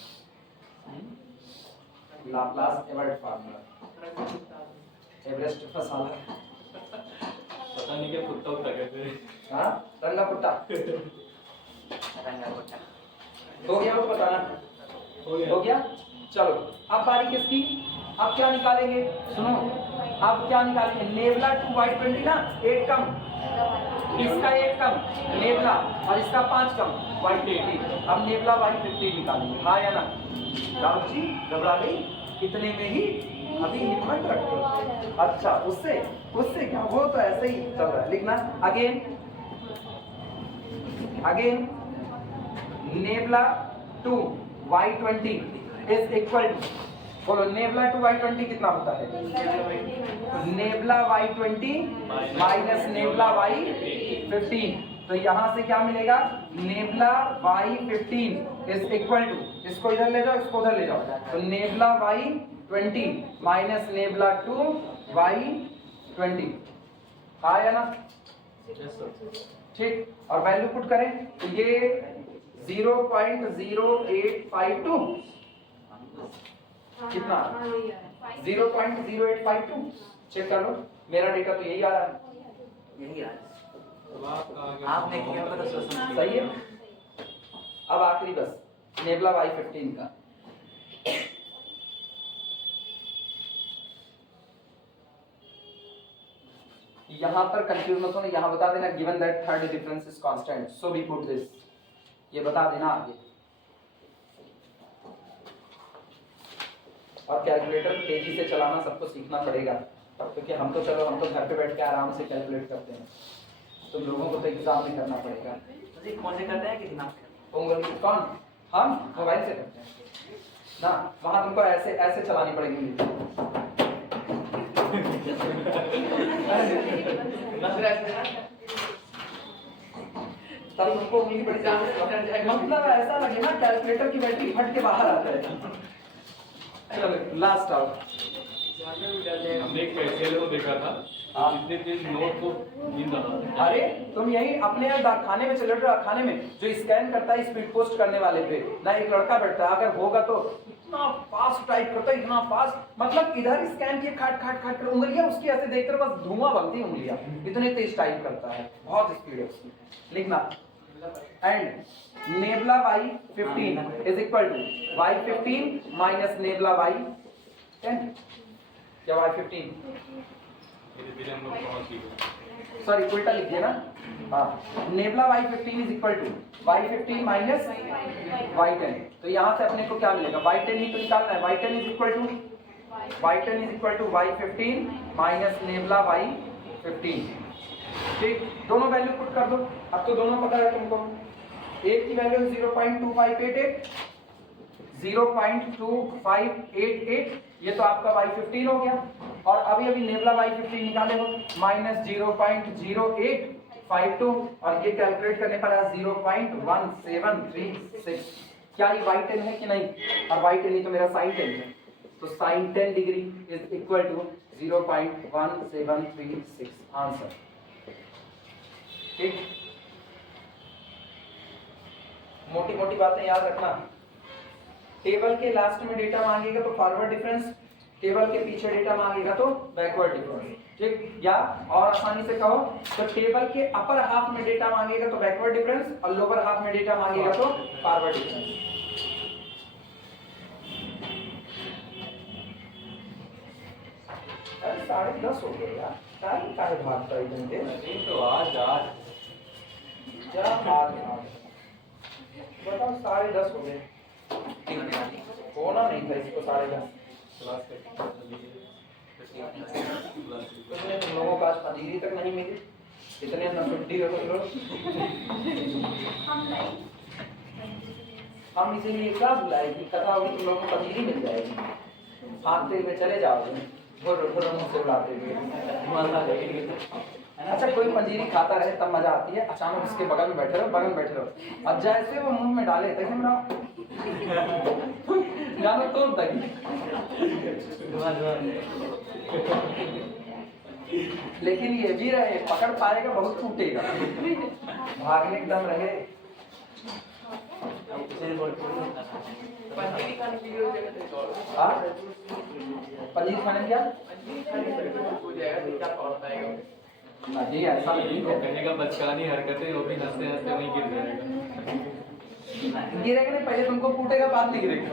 Laplace Everett formula, Everest masala, पता नहीं क्या कुत्ता उठा कहते हैं। हाँ, रंगा पुट्टा रंगा गोटा। हो गया, वो बताना हो गया। चलो अब बारी किसकी, अब क्या निकालेंगे, सुनो, अब क्या निकालेंगे, नेबला टू y20 ना, 8 कम, इसका 8 कम नेबला और इसका 5 कम y50। अब नेबला y50 निकालेंगे, हाँ या ना? राहुल जी घबरा गई, इतने में ही अभी हिम्मत रखो। अच्छा उससे क्या, वो तो ऐसे ही चल रहा है। लिखना again nabla two y20 is equal to, बोलो नेबला टू y20 कितना होता है? Nabla y20 minus nabla y15। तो यहां से क्या मिलेगा, nebula y15 is equal to, इसको इधर ले जाओ, इसको उधर ले जाओ, तो nebula y20 minus nebula 2 y20, आया ना? ठीक, और वैल्यू पुट करें तो ये 0.0852 कितना, 0.0852, चेक कर लो, मेरा डेटा तो यही आ रहा है, यही आज आपने किया होगा तो सोच सही है। अब आखिरी बस नेबला y15 का, यहां पर कंफ्यूज मत होना, यहां बता देना given that third difference is constant, so we put this, ये बता देना आगे। और कैलकुलेटर तेजी से चलाना सबको सीखना पड़ेगा, क्योंकि हम तो चलो हम तो घर पे बैठ के आराम से कैलकुलेट करते हैं, तो लोगों को तो एग्जाम में करना पड़ेगा। जी कौन से करते हैं कि दिमाग उंगली कौन, हम मोबाइल से करते हैं ना, वहां तुमको ऐसे ऐसे चलानी पड़ेगी। तब तुमको उंगली पड़ जाए, मतलब ऐसा लगे ना कैलकुलेटर की बैटरी फट के बाहर आता है। चलो लास्ट आउट, हमने एक पैसेल को देखा था, जितने तेज नोट को गिन रहा था। अरे तुम यही अपने खाने में चले जाओ, खाने में जो स्कैन करता है स्पीड पोस्ट करने वाले पे ना, एक लड़का बैठता है, अगर होगा तो इतना फास्ट टाइप करता है, इतना फास्ट, मतलब इधर स्कैन किए खाट खाट खाट कर उंगलियां उसकी ऐसे देखते रहो, बस धुआं बनती है उंगलियां, इतने तेज टाइप करता है, बहुत स्पीड है उसकी। लिखना and nabla y15 is equal to y15 minus nabla y10, क्या y15, धीरे-धीरे हम लोग पहुंच गए। सॉरी उल्टा लिख दिया ना, हाँ, nabla y15 is equal to y15 minus y10, तो यहाँ से अपने को क्या मिलेगा, y10 ही तो निकालना है, y10 is equal to y15 minus nabla y15। ठीक, दोनों वैल्यू पुट कर दो, अब तो दोनों पता है तुमको, एक की वैल्यू 0.2588, 0.2588, ये तो आपका y15 हो गया, और अभी नेबला y15 निकाले हो माइनस 0.0852, और ये कैलकुलेट करने पर आया 0.1736। क्या ये y10 है कि नहीं, और y10 ही तो मेरा sin 10 है, तो sin 10 degree is equal to 0.1736 answer. ठीक, मोटी मोटी बातें याद रखना, टेबल के लास्ट में डेटा मांगेगा तो फॉरवर्ड डिफरेंस, टेबल के पीछे डेटा मांगेगा तो बैकवर्ड डिफरेंस। ठीक, या और आसानी से कहो तो टेबल के अपर हाफ में डेटा मांगेगा तो बैकवर्ड डिफरेंस, और लोअर हाफ में डेटा मांगेगा तो फॉरवर्ड डिफरेंस। अरे 10:30 हो गए यार, टाइम काहे भागता है इतने, तो आज क्या बात है, बताओ 10:30 हो गए, होना नहीं था इसको 10:30। इतने तुम लोगों का आज पनीरी तक नहीं मिली, इतने नसुड्डी हो तुम लोग। हम इसीलिए क्या बुलाए कि कथा होगी, तुम लोगों को पनीरी मिल जाएगी, भागते हुए चले जाओगे मुंह से उड़ाते हुए। अच्छा कोई पंजीरी खाता रहे तब मजा आती है, अचानक उसके बगल में बैठे रहो, अब जैसे वो मुंह में डाले तैसे मेरा जानो तो तक। लेकिन ये भी रहे, पकड़ पाएगा बहुत टूटेगा, भागने एकदम रहे। पनीर खाने की जगह पनीर खाने क्या हो जाएगा, क्या पड़ता है जी, ऐसा नहीं है, कहने का बचकानी हरकतें, वो भी हंसते हंसते वहीं गिर जाएगा। गिरेगा नहीं, पहले तुमको कूटेगा बाद में गिरेगा।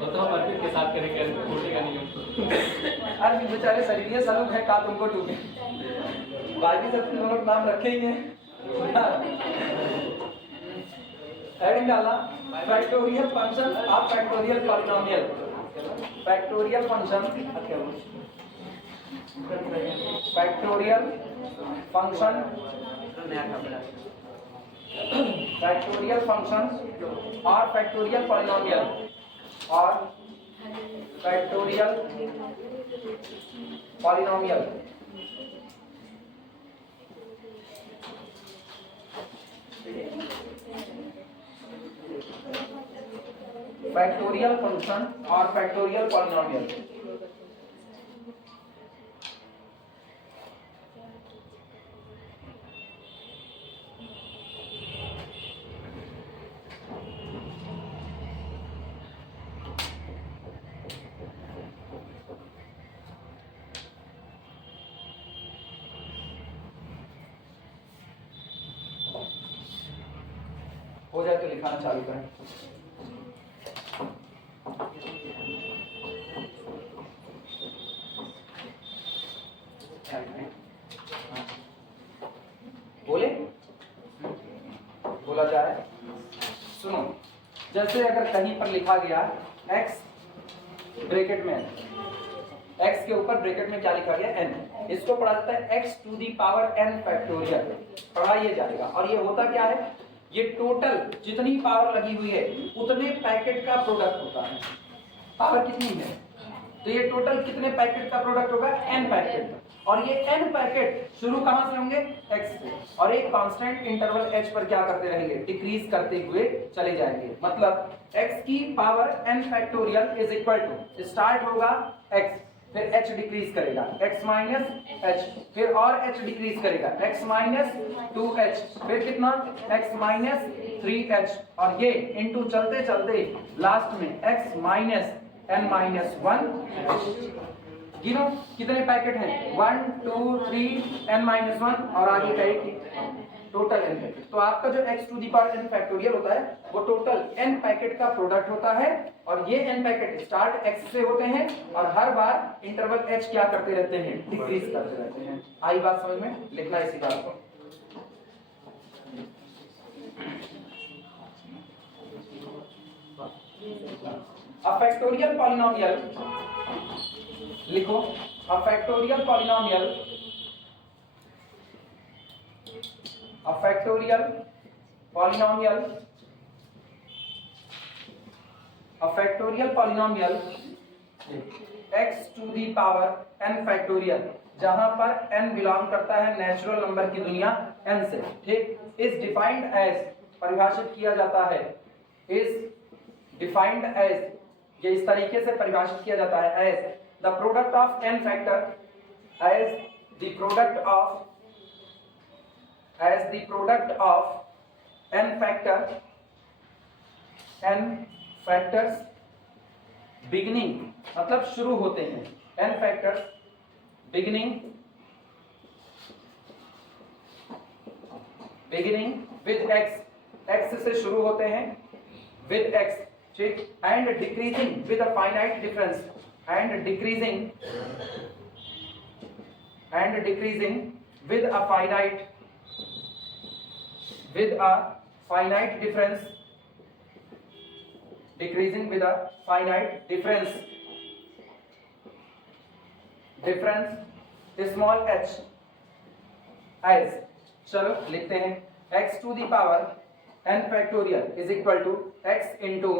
वो तो हम अर्पित के साथ करेंगे, टूटेगा नहीं हमको। अरे भी बेचारे शरीर सलूक है का तुमको टूटे, बाकी सब तुम लोग नाम रखे ही हैं। हेडिंग डाला factorial function of factorial polynomial, factorial function factorial function factorial function और फैक्टोरियल पॉलिनोमियल और फैक्टोरियल पॉलिनोमियल। फैक्टोरियल फंक्शन और फैक्टोरियल पॉलिनोमियल। हो जाए तो लिखाना चालू करें। बोले बोला जाए, सुनो, जैसे अगर कहीं पर लिखा गया x ब्रैकेट में, x के ऊपर ब्रैकेट में क्या लिखा गया n, इसको पढ़ा जाता है x to the power n factorial, पढ़ाइए जाएगा। और ये होता क्या है, ये टोटल जितनी पावर लगी हुई है उतने पैकेट का प्रोडक्ट होता है। पावर कितनी है तो ये टोटल कितने पैकेट का प्रोडक्ट होगा, n पैकेट। और ये n पैकेट शुरू कहां से होंगे, x से, और एक कांस्टेंट इंटरवल h पर क्या करते रहेंगे, डिक्रीज करते हुए चले जाएंगे। मतलब x की power n factorial is equal to, start होगा x, फिर h डिक्रीज करेगा x माइनस h, फिर और h डिक्रीज करेगा x माइनस 2h, फिर कितना x माइनस 3h, और ये इनटू चलते चलते लास्ट में x माइनस n माइनस 1। गिनो कितने पैकेट हैं, 1 2 3 n माइनस 1 और आगे का एक टोटल n पैकेट। तो आपका जो x to the power n factorial होता है वो टोटल n पैकेट का प्रोडक्ट होता है, और ये n पैकेट स्टार्ट x से होते हैं और हर बार इंटरवल h क्या करते रहते हैं, डिक्रीज करते रहते हैं। आई बात समझ में, लिखना इसी बात को। अ फैक्टोरियल पॉलिनोमियल लिखो, a factorial polynomial, a factorial polynomial, a factorial polynomial x to the power n factorial, जहां पर n बिलोंग करता है नेचुरल नंबर की दुनिया n से, ठीक, इज डिफाइंड एज, परिभाषित किया जाता है, इज डिफाइंड एज, ये इस तरीके से परिभाषित किया जाता है, as the product of n factor, as the product of, as the product of n factor, n factors beginning, मतलब शुरू होते हैं, n factors beginning, beginning with x, x से शुरू होते हैं, विद x, ठीक, and decreasing with a finite difference, and decreasing with a finite, with a finite difference, decreasing with a finite difference, small h, as, चलो लिखते हैं, x to the power n factorial is equal to x into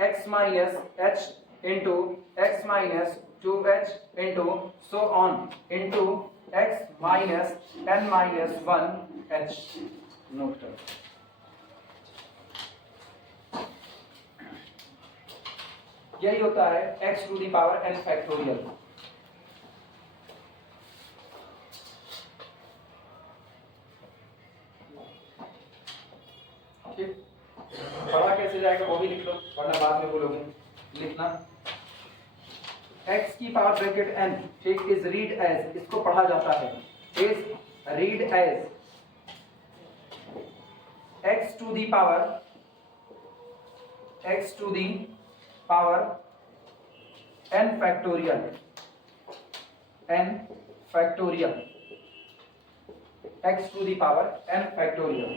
x minus h into x minus 2h into so on into x minus n minus 1 h। Note करो, यही होता है x to the power n factorial. ठीक, पढ़ा कैसे जाएगा वो भी लिख लो, वरना बाद में बोलोगे, लिखना x की पावर ब्रैकेट n, ठीक, इज रीड एज, इसको पढ़ा जाता है, is read as x to the power n factorial x to the power n factorial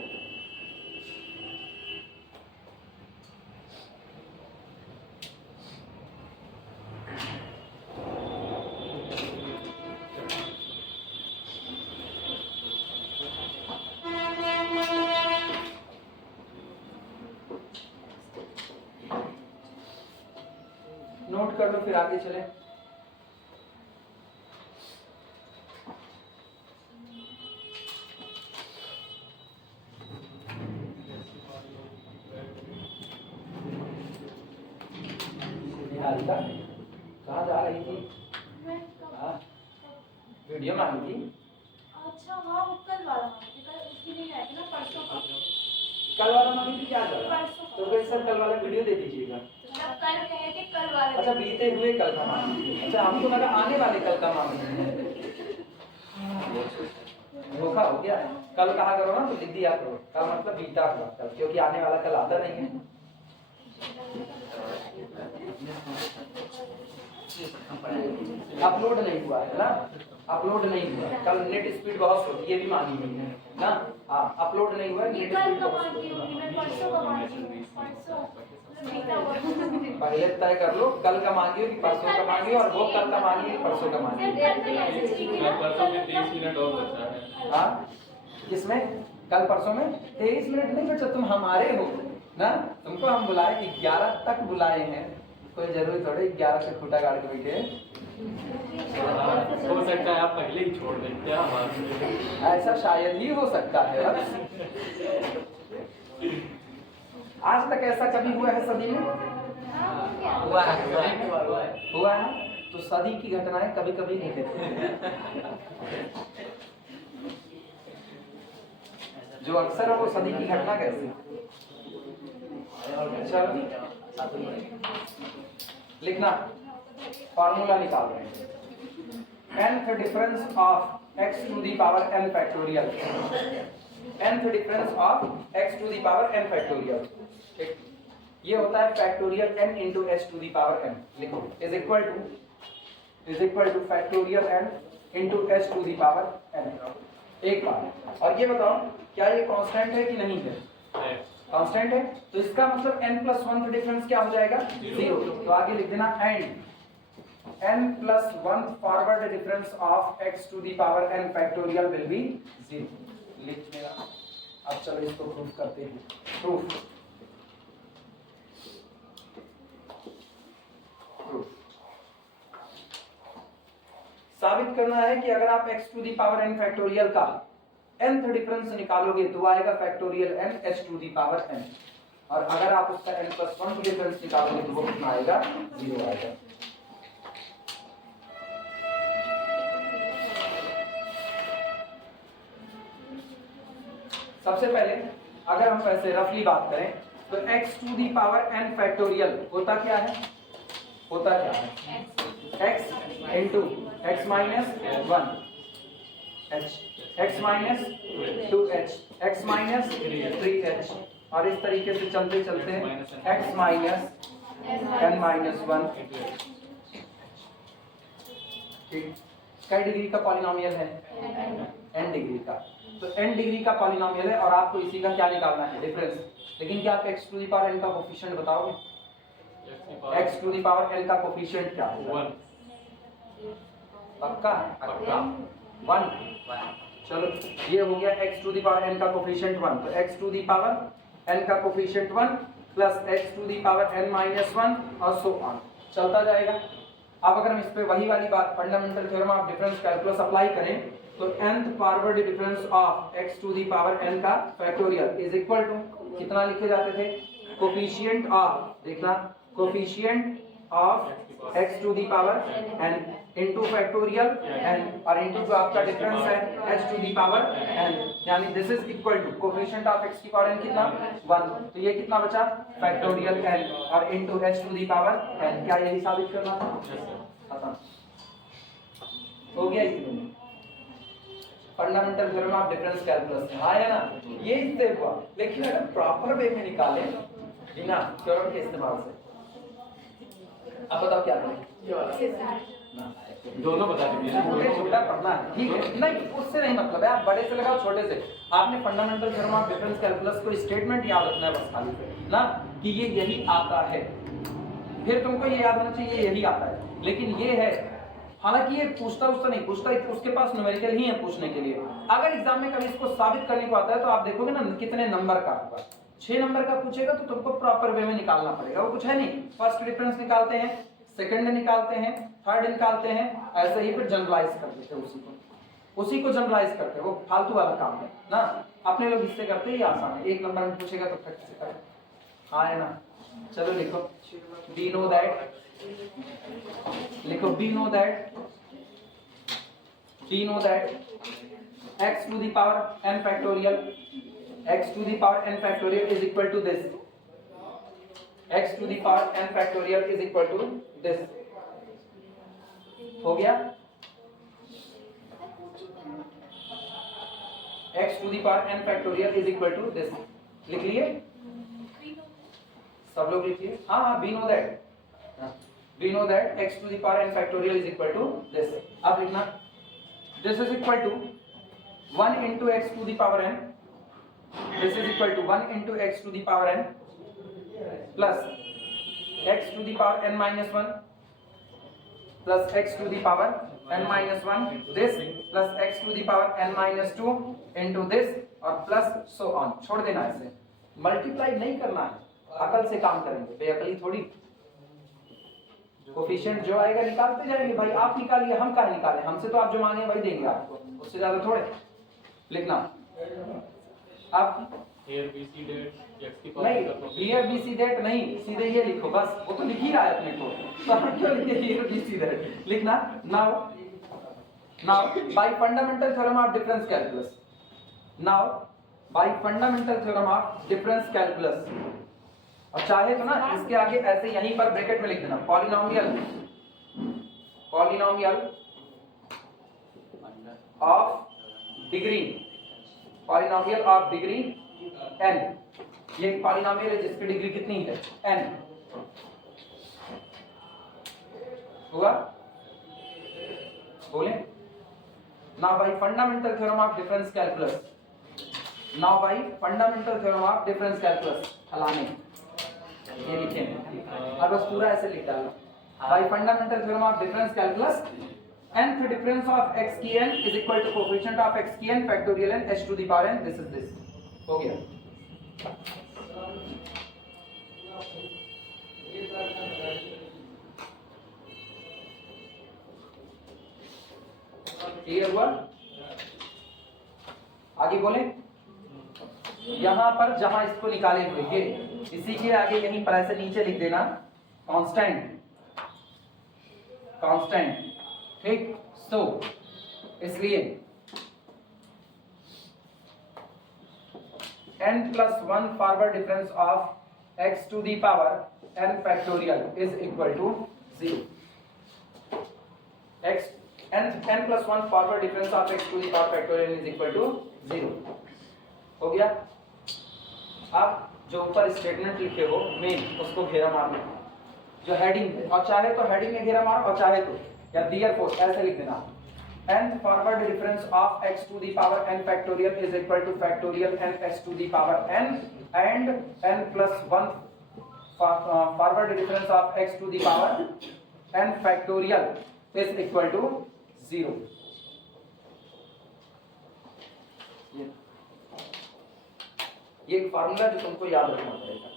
note कर लो फिर आगे चले। निहारिका कहाँ जा रही थी? हाँ, वीडियो में आई थी। अच्छा हाँ वो कल वाला कल उसकी नहीं आई थी ना परसों का कल वाला मांगी थी क्या कर? परसों तो फिर सर कल वाला वीडियो दे दीजिएगा। जब कल कहे थे कल वाला अच्छा बीते हुए कल का मांगी थी। अच्छा हमको लगा आने वाले कल का मांगी थी। धोखा हो गया। कल कहा करो ना तो लिख दिया करो कल मतलब बीता हुआ कल, क्योंकि आने वाला कल आता नहीं है। अपलोड नहीं हुआ है ना, अपलोड नहीं हुआ। कल नेट स्पीड बहुत होती है, ये भी मानी हुई है ना। हाँ अपलोड नहीं हुआ, नेट कल स्पीड का मांगी होगी मैं परसों का मांगी हूँ परसों बीता हुआ पहले तय कर लो कल का मांगी हो कि परसों का मांगी हो, और वो कल का मांगी है परसों का मांगी। परसों में 30 मिनट और बचा है। हाँ किसमें? कल परसों में 23 मिनट नहीं बचा। तुम हमारे हो ना, तुमको हम बुलाए 11 तक बुलाए हैं, कोई जरूरी थोड़ी 11 से खूटा गाड़ के बैठे। हो सकता है आप पहले ही छोड़ दें, क्या बात है। ऐसा शायद ही हो सकता है। आज तक ऐसा कभी हुआ है सदी में? हुआ है हुआ है। तो सदी की घटनाएं कभी कभी नहीं होती। जो अक्सर है वो सदी की घटना कैसे? चलो लिखना, फॉर्मूला निकाल रहे हैं। nth difference of x to the power n factorial, nth difference of x to the power n factorial, ये होता है factorial n into h to the power n। लिखो is equal to factorial n into h to the power n। एक बार और ये बताओ क्या ये कांस्टेंट है कि नहीं है? कांस्टेंट है, तो इसका मतलब n+1 का डिफरेंस क्या हो जाएगा? 0। तो आगे लिख देना and n+1 forward difference of x to the power n factorial will be 0। लिख देना। अब चलो इसको प्रूफ करते हैं। प्रूफ साबित करना है कि अगर आप x to the power n factorial का nth डिफरेंस निकालोगे तो आएगा factorial n h to the power n, और अगर आप उसका n+1 डिफरेंस निकालोगे तो वो कितना आएगा? 0 आएगा। सबसे पहले अगर हम ऐसे रफली बात करें तो x to the power n factorial होता क्या है? x into x minus 1 h, x minus 2h, x minus 3h, और इस तरीके से चलते चलते x minus n minus 1। कई डिग्री का पॉलिनोमियल है? n डिग्री का। तो n डिग्री का पॉलिनोमियल है और आपको इसी का क्या निकालना है? डिफरेंस। लेकिन क्या आप x to the power n का कोफिशिएंट बताओगे? x to the power n का कोफिशिएंट क्या है? 1। पक्का? 1। चलो ये हो गया x to the power n का कोफिशिएंट 1। तो x to the power n का coefficient 1 plus x to the power n minus 1 और सो ऑन चलता जाएगा। अब अगर हम इस पे वही वाली बात fundamental theorem of difference calculus apply करें तो nth forward difference of x to the power n का फैक्टोरियल इज इक्वल टू कितना लिखे जाते थे? कोफिशिएंट ऑफ, देखना, coefficient of x to the power n into factorial n और into जो आपका डिफरेंस है h to the power n, यानी this is equal to coefficient of x की पावर n कितना? 1। तो ये कितना बचा? फैक्टोरियल n और into h to the power n। क्या यही साबित करना था? खत्म हो गया। Fundamental theorem of difference calculus है, हाँ या ना? ये इससे हुआ, लेकिन अगर प्रॉपर वे में निकाले बिना थ्योरम के इस्तेमाल से। अब बताओ क्या करें? ये वाला दोनों बता दीजिए। छोटे छोटा पढ़ना है, ठीक है? नहीं, उससे नहीं मतलब है, आप बड़े से लगाओ छोटे से। आपने fundamental theorem of difference calculus को स्टेटमेंट याद रखना है बस खाली ना, कि ये यही आता है, फिर तुमको ये याद होना चाहिए यही आता है। लेकिन ये है, हालांकि ये पूछता नहीं पूछता, उसके पास न्यूमेरिकल ही है पूछने के लिए। अगर एग्जाम में कभी इसको साबित करने को आता है तो आप देखोगे ना कितने नंबर का होगा। 6 नंबर का पूछेगा तो तुमको प्रॉपर वे में निकालना पड़ेगा, वो कुछ है नहीं, फर्स्ट डिफरेंस निकालते हैं, सेकंड निकालते हैं, थर्ड निकालते हैं, ऐसे ही फिर जनरलाइज कर देते हैं उसी को जनरलाइज करते हैं। वो फालतू वाला काम है ना, अपने लोग इससे करते हैं, ये आसान है। 1 नंबर में पूछेगा तो प्रैक्टिस करें, हाँ है ना। चलो लिखो, वी नो दैट, लिखो we know that x to the power n factorial, x to the power n factorial is equal to this, x to the power n factorial is equal to this। हो गया? x to the power n factorial is equal to this, लिख लिए सब लोग? लिखिए, हाँ हाँ, we know that x to the power n factorial is equal to this। अब लिखना, this is equal to 1 into x to the power n, this is equal to 1 into x to the power n plus x to the power n minus 1 plus x to the power n minus 1, this plus x to the power n minus 2 into this और plus so on। छोड़ देना, ऐसे multiply नहीं करना है, अकल से काम करेंगे, बेअकली थोड़ी। कोफिशिएंट जो आएगा निकालते जाएंगे भाई, आप निकालिए, हम कहाँ निकालें, हमसे तो आप जो मांगे वही देंगे आपको, उससे ज्यादा थोड़े। लिखना अब here bc det x की नहीं, here bc det नहीं, सीधे ये लिखो बस, वो तो लिख ही रहा है अपने को, तो हम क्यों लिखे here bc det। लिखना now by fundamental theorem of difference calculus, now by fundamental theorem of difference calculus, और चाहे तो ना इसके आगे ऐसे यहीं पर ब्रैकेट में लिख देना, polynomial of degree, polynomial of degree n, ये एक पॉलिनोमियल है जिसकी डिग्री कितनी है n, होगा? बोले now bye fundamental theorem of difference calculus, now bye fundamental theorem of difference calculus, फलाने ये लिखे हैं, अब बस पूरा ऐसे लिख डालो, bye fundamental theorem of difference calculus nth difference of x की n is equal to coefficient of x की n factorial n h to the power n, this is this। हो गया? क्लियर हुआ? आगे बोले, यहां पर जहां इसको निकाले हुए ये, इसी के आगे यहीं पर ऐसे नीचे लिख देना कांस्टेंट, ठीक? सो इसलिए n plus 1 forward difference of x to the power n factorial is equal to 0। n plus 1 forward difference of x to the power factorial is equal to 0। हो गया? अब जो ऊपर स्टेटमेंट लिखे हो मेन, उसको घेरा मार लो, जो हेडिंग है, और चाहे तो हेडिंग में घेरा मारो, और चाहे तो या देयरफॉर ऐसे लिख देना, n forward difference of x to the power n factorial is equal to factorial n h to the power n, and n plus 1 forward difference of x to the power n factorial is equal to 0। ये एक formula जो तुमको याद रखना पड़ेगा।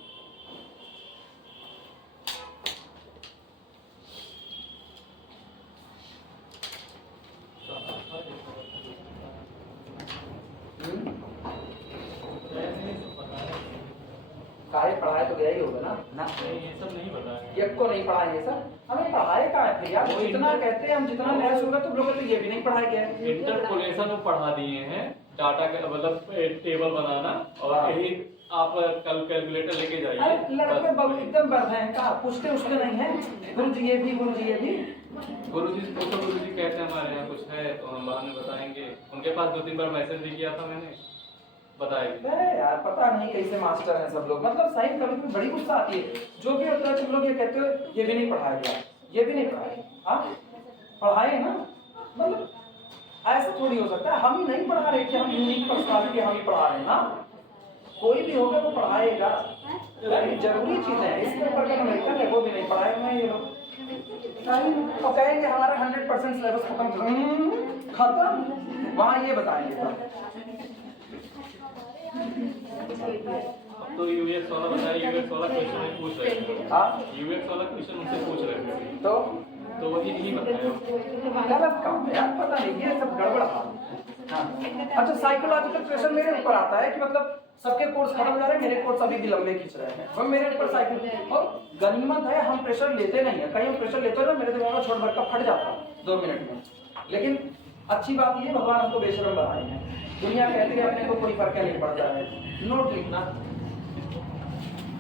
काहे पढ़ाया तो गया ही होगा ना? ये सब नहीं पता है, ये को नहीं पढ़ाया ये सब, हमें पढ़ाए कहाँ है फिर यार? जितना कहते हैं हम, जितना नया होगा तुम लोगों को तो ये भी नहीं पढ़ाया गया है। इंटरपोलेशन में पढ़ा दिए हैं, डाटा का मतलब टेबल बनाना, और यही आप कल कैलकुलेटर लेके जाइए। अरे लड़के बहुत एकदम बढ़ हैं, कहाँ पूछते उसके नहीं है, गुरुजी ये भी, गुरुजी ये भी। गुरुजी पूछो, गुरुजी कहते हैं हमारे यहाँ कुछ है तो हम बाद में बताएंगे। उनके पास 2-3 बार मैसेज भी किया था मैंने, बताएंगे। यार पता नहीं कैसे मास्टर हैं सब लोग, मतलब सही कभी कभी बड़ी गुस्सा आती है। जो भी होता है तुम लोग ये कहते हो ये भी नहीं पढ़ाया गया, ये भी नहीं पढ़ाए, हाँ पढ़ाए ना, मतलब ऐसा थोड़ी हो सकता है हम ही नहीं पढ़ा रहे कि हम यूनिक पर्सनालिटी हम ही पढ़ा रहे हैं। हाँ कोई भी होगा वो पढ़ाएगा, यार ये जरूरी चीज है। इसके ऊपर जो अमेरिकन है वो भी नहीं पढ़ाए हुए ये लोग, तो कहेंगे हमारा 100% सिलेबस खत्म, वहाँ ये बताएंगे अब तो यूएक्स वाला बताया, यूएक्स वाला क्वेश्चन पूछ रहे हैं, हाँ यूएक्स वाला क्वेश्चन उनसे पूछ रहे थे तो वही नहीं बताया। गलत काम है यार, पता नहीं ये सब गड़बड़ है। हाँ अच्छा साइकोलॉजिकल प्रेशर मेरे ऊपर आता है कि मतलब सबके कोर्स खत्म हो जा रहे हैं, मेरे कोर्स अभी भी लंबे खींच रहे हैं और मेरे ऊपर साइकिल। और गनीमत है हम प्रेशर लेते नहीं है, कहीं हम प्रेशर लेते ना मेरे दिमाग में छोड़ भर का फट जाता 2 मिनट में। लेकिन अच्छी बात ये भगवान हमको बेशरम बनाए हैं, दुनिया कहती है अपने को कोई फर्क नहीं पड़ता है। नोट लिखना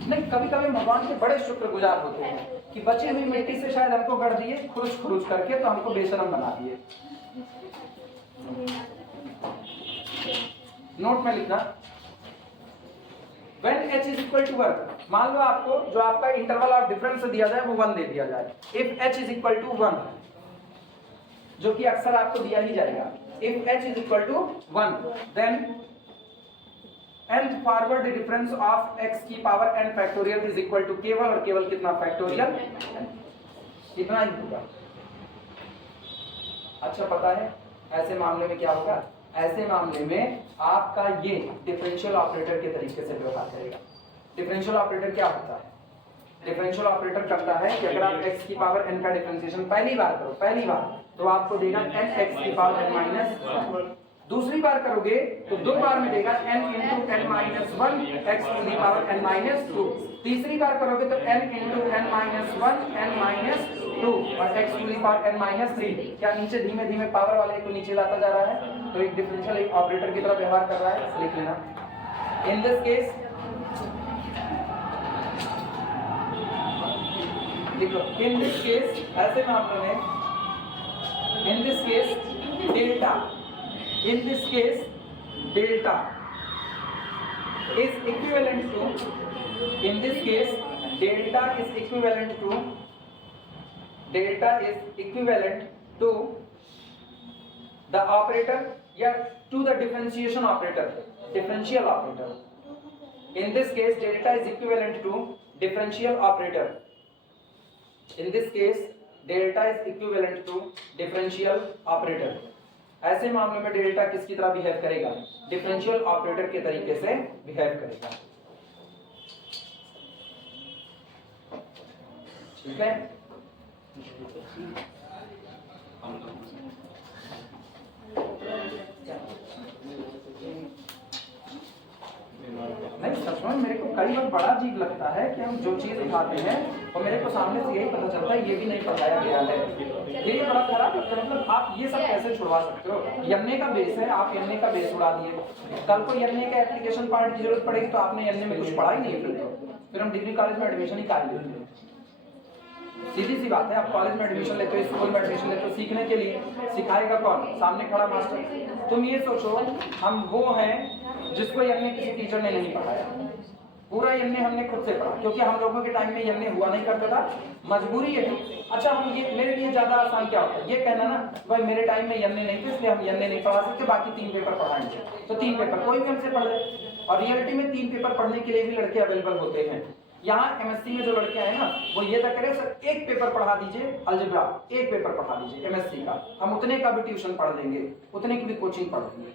नहीं, कभी कभी भगवान के बड़े शुक्रगुजार होते हैं कि बची हुई मिट्टी से शायद हमको गढ़ दिए खुरुच खुरुच करके, तो हमको बेशरम बना दिए। नोट में लिखना when h is equal to 1, मान लो आपको जो आपका इंटरवल ऑफ डिफरेंस दिया जाए वो 1 दे दिया जाए। if h is equal to 1, जो कि अक्सर आपको दिया ही जाएगा, if h is equal to 1 then nth forward difference of x की power n factorial is equal to केवल और केवल कितना फैक्टोरियल, कितना ही होगा। अच्छा पता है ऐसे मामले में क्या होगा, ऐसे मामले में आपका ये डिफरेंशियल ऑपरेटर के तरीके से व्यवहार करेगा। डिफरेंशियल ऑपरेटर क्या होता है, डिफरेंशियल ऑपरेटर करता है कि अगर आप x की पावर n का डिफरेंशिएशन पहली बार करो, पहली बार तो आपको देगा n x की पावर n माइनस 1, दूसरी बार करोगे तो 2 बार में देगा n into n minus 1 x to the power n minus 2, तीसरी बार करोगे तो n into n minus 1 n minus 2 और x to the power n minus 3। क्या नीचे धीमे धीमे पावर वाले को नीचे लाता जा रहा है, तो एक डिफरेंशियल एक ऑपरेटर की तरह व्यवहार कर रहा है। लिख लेना इन दिस केस, लिखो इन दिस केस, ऐसे मामले में in this case delta, in this case delta is equivalent to, in this case delta is equivalent to, delta is equivalent to the operator या to the differentiation operator, differential operator. In this case delta is equivalent to differential operator, in this case delta is equivalent to differential operator। ऐसे मामले में delta किसकी तरह behave करेगा, differential operator के तरीके से बिहेव करेगा। ठीक है, नहीं सच में मेरे को कई बार बड़ा अजीब लगता है कि हम जो चीज उठाते हैं और मेरे को सामने से यही पता चलता है ये भी नहीं पढ़ाया गया है, ये बड़ा खराब लगता है। मतलब आप ये सब कैसे छुड़वा सकते हो, एनए का बेस है, आप एनए का बेस उड़ा दिए, कल को एनए का एप्लीकेशन पार्ट की जरूरत पड़ेगी तो आपने एनए में कुछ पढ़ा ही नहीं, फिर हम डिग्री कॉलेज में एडमिशन ही काट लेते हैं। सीधी सी बात है, आप कॉलेज में एडमिशन लेते हो, स्कूल में एडमिशन लेते हो, सीखने के लिए, सिखाएगा कौन, सामने खड़ा मास्टर। तुम ये सोचो हम वो हैं जिसको एनए किसी टीचर ने नहीं पढ़ाया, पूरा एनए हमने खुद से पढ़ा, क्योंकि हम लोगों के टाइम में एनए हुआ नहीं करता था, मजबूरी है। अच्छा हम ये, मेरे लिए ज्यादा आसान क्या होता है ये कहना ना भाई मेरे टाइम में एनए नहीं थे इसलिए हम एनए नहीं पढ़ा सकते, बाकी 3 पेपर पढ़ाएंगे, तो 3 पेपर कोई भी हमसे पढ़ ले। और रियलिटी में 3 पेपर पढ़ने के लिए भी लड़के अवेलेबल होते हैं। यहाँ एमएससी में जो लड़के आए ना वो ये तक करें सर 1 पेपर पढ़ा दीजिए अलजेब्रा, 1 पेपर पढ़ा दीजिए एमएससी का, हम उतने का भी ट्यूशन पढ़ देंगे, उतने की भी कोचिंग पढ़ देंगे।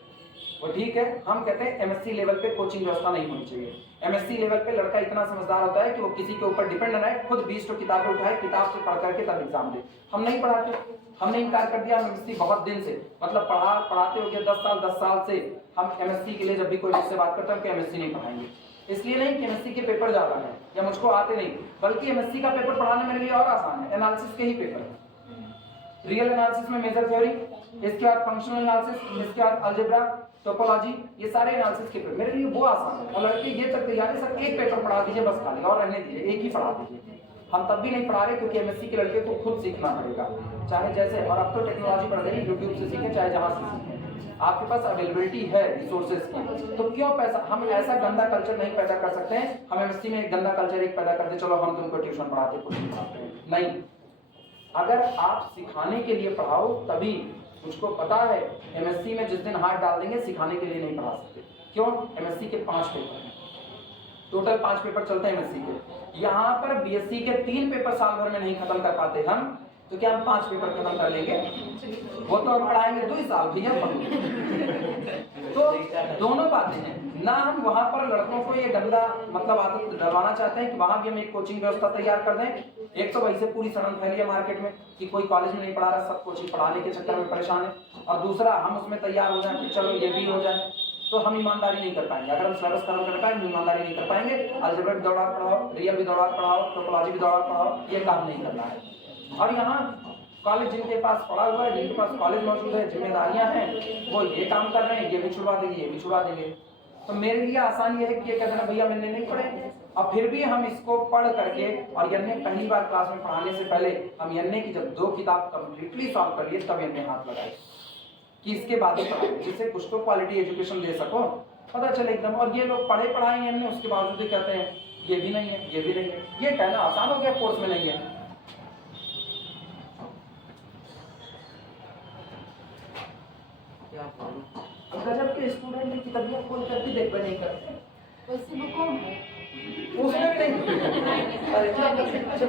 वो ठीक है, हम कहते हैं एमएससी लेवल पे कोचिंग व्यवस्था नहीं होनी चाहिए। एमएससी लेवल पे लड़का इतना समझदार होता है कि वो किसी के ऊपर डिपेंड न रहे, खुद 20 किताबें उठाए, किताब से पढ़ करके तब एग्जाम दे। हम नहीं पढ़ाते, हमने इनकार कर दिया। हम एमएससी बहुत दिन से, मतलब पढ़ाते हो गए 10 साल से हम एमएससी के लिए जब भी कोई मुझसे बात करता है कि एमएससी नहीं पढ़ाएंगे, इसलिए नहीं कि एमएससी के पेपर ज्यादा है या मुझको आते नहीं, बल्कि एमएससी का पेपर पढ़ाना मेरे लिए और आसान है। एनालिसिस के ही पेपर है, रियल एनालिसिस में मेजर थ्योरी, इसके बाद फंक्शनल एनालिसिस, इसके बाद अलजेब्रा, टोपोलॉजी, ये सारे एनालिसिस के पेपर मेरे लिए वो आसान है। और लड़के ये तक तैयारी सर 1 पेपर पढ़ा दीजिए बस खाली, और रहने दीजिए 1 ही पढ़ा दीजिए। हम तब भी नहीं पढ़ा रहे क्योंकि एमएससी के लड़के को खुद सीखना पड़ेगा, चाहे जैसे। और अब तो टेक्नोलॉजी बढ़ गई, यूट्यूब से सीखे चाहे जहाँ से सीखे, आपके पास अवेलेबिलिटी है रिसोर्सेज की, तो क्यों पैसा, हम ऐसा गंदा कल्चर नहीं पैदा कर सकते हैं। हम एमएससी में एक गंदा कल्चर एक पैदा करते चलो हम तुमको ट्यूशन पढ़ाते, कोचिंग पढ़ाते हैं, नहीं। अगर आप सिखाने के लिए पढ़ाओ तभी, मुझको पता है एमएससी में जिस दिन हाथ डाल देंगे सिखाने के लिए नहीं पढ़ा सकते। क्यों? एमएससी के 5 पेपर हैं, टोटल 5 पेपर चलते हैं एमएससी के। यहाँ पर बीएससी के 3 पेपर साल भर में नहीं खत्म कर पाते हम, तो क्या हम 5 पेपर खत्म कर लेंगे? वो तो हम पढ़ाएंगे 2 ही साल भैया। तो दोनों बातें हैं ना, हम वहाँ पर लड़कों को ये गंदा मतलब आदत डलवाना चाहते हैं कि वहाँ भी हम एक कोचिंग व्यवस्था तैयार कर दें। एक तो वैसे पूरी सड़न फैली है मार्केट में कि कोई कॉलेज में नहीं पढ़ा रहा, सब कोचिंग पढ़ाने के चक्कर में परेशान है, और दूसरा हम उसमें तैयार हो जाए कि चलो ये भी हो जाए, तो हम ईमानदारी नहीं कर पाएंगे। अगर हम सिलेबस खत्म कर पाए हम ईमानदारी नहीं कर पाएंगे। अलजेब्रा भी दौड़ा पढ़ाओ, रियल भी दौड़ा पढ़ाओ, टोपोलॉजी भी दौड़ा पढ़ाओ, ये काम नहीं करना है। और यहाँ कॉलेज जिनके पास पढ़ा हुआ है, जिनके पास कॉलेज मौजूद है, जिम्मेदारियां हैं, वो ये काम कर रहे हैं, ये भी छुड़वा देंगे, ये भी छुड़वा देंगे। तो मेरे लिए आसान ये है कि ये कहते हैं भैया मैंने नहीं पढ़े, और फिर भी हम इसको पढ़ करके, और यन्ने पहली बार क्लास में पढ़ाने से पहले हम यन्ने की जब 2 किताब कम्प्लीटली सॉल्व कर लिए तब यन्ने हाथ लगाए कि इसके बाद ही पढ़ाए, जिससे कुछ तो क्वालिटी एजुकेशन दे सको, पता चले एकदम। और ये लोग पढ़े पढ़ाए यन्ने, उसके बावजूद भी कहते हैं ये भी नहीं है, ये भी नहीं है। ये कहना आसान हो गया, कोर्स में नहीं है। गजब के स्टूडेंट की तबीयत खोल करके देखबे नहीं करते, वैसे वो कौन है? उसमें भी नहीं। अरे क्या कुछ नहीं करते।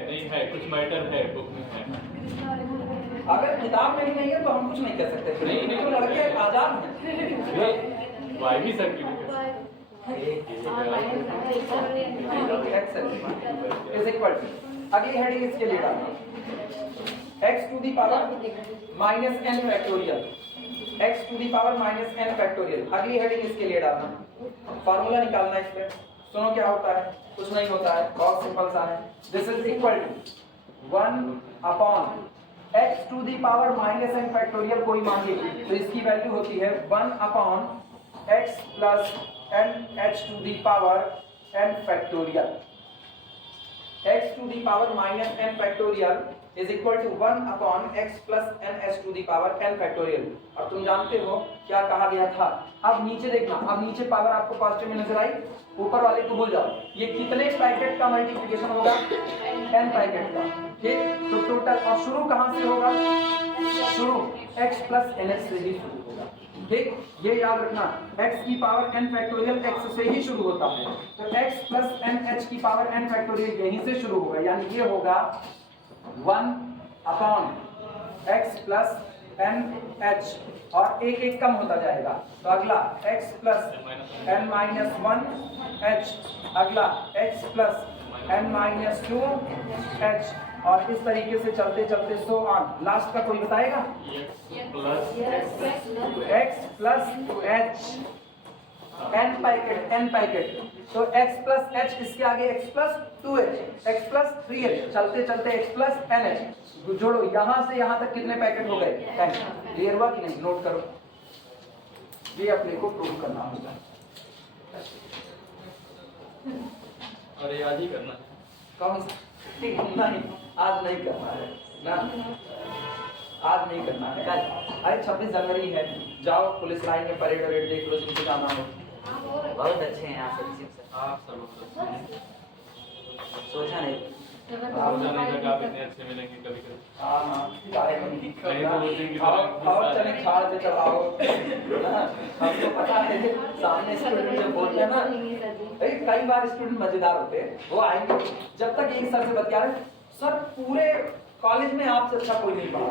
नहीं है, कुछ मैटर है बुक में है। अगर किताब में ही नहीं है तो हम कुछ नहीं कर सकते। नहीं तो लड़के आजाद हैं। वाईवी सर्टिफिकेट इज इक्वल टू, अगली हेडिंग इसके लिए डालना, x to the power minus n factorial, x to the power minus n factorial. अगली हेडिंग इसके लिए डालना, फार्मूला निकालना है इसमें। सुनो क्या होता है, कुछ नहीं होता है, बहुत सिंपल सा है। This is equal to 1 upon x to the power minus n factorial कोई मांगे तो इसकी वैल्यू होती है 1 upon x plus n h to the power n factorial. x to the power minus n factorial is equal to 1 upon x plus n h to the power n factorial. और तुम जानते हो क्या कहा गया था? अब नीचे देखना, अब नीचे पावर आपको पॉजिटिव में नजर आई, ऊपर वाले को भूल जाओ। ये कितने पैकेट का मल्टीप्लिकेशन होगा? n पैकेट का, ठीक। तो टोटल, और शुरू कहां से होगा? शुरू x प्लस nh से ही शुरू होगा, ठीक। ये याद रखना, x की पावर n फैक्टोरियल x से ही शुरू होता है, तो x प्लस nh की पावर n फैक्टोरियल यहीं से शुरू होगा, यानी ये होगा 1 अपॉन x प्लस nh, और एक एक कम होता जाएगा। तो अगला x plus n minus 1 h, अगला x plus n minus 2 h, और इस तरीके से चलते चलते सो ऑन। लास्ट का कोई बताएगा? x plus h, n packet, तो x प्लस h, इसके आगे x plus 2h, x plus 3h, चलते चलते x प्लस nh। जोड़ो, यहां से यहां तक कितने पैकेट हो गए? 10। क्लियर हुआ कि नहीं? नोट करो, ये अपने को प्रूव करना होगा। और आज ही करना है। कौन सा? नहीं, आज नहीं करना है ना, आज नहीं करना है, कल। अरे 26 जनवरी है, जाओ पुलिस लाइन में परेड वरेड देख लो, जिनको जाना हो। बहुत अच्छे हैं आप सब। आप सब सोचा नहीं आप इतने अच्छे मिलेंगे कभी कभी। और चले खाड़ पे चलाओ, हमको पता है सामने स्टूडेंट जब बोलते हैं ना, कई बार स्टूडेंट मजेदार होते हैं, वो आएंगे जब तक एक सर से बतिया रहे, सर पूरे कॉलेज में आपसे अच्छा कोई नहीं पढ़ा,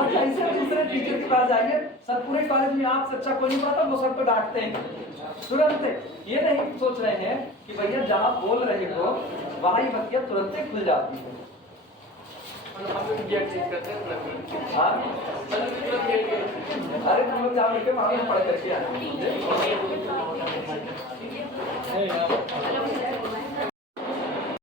और ऐसे दूसरे टीचर के पास जाइए, सर पूरे कॉलेज में आपसे अच्छा कोई नहीं पढ़ा, तो वो सर पे डांटते हैं तुरंत। ये नहीं सोच रहे हैं कि भैया जहाँ बोल रहे हो वहाँ ही बतिया तुरंत खुल जाती है। हाँ? अरे तुम लोग जाओ, वहाँ में पढ़ करके आए।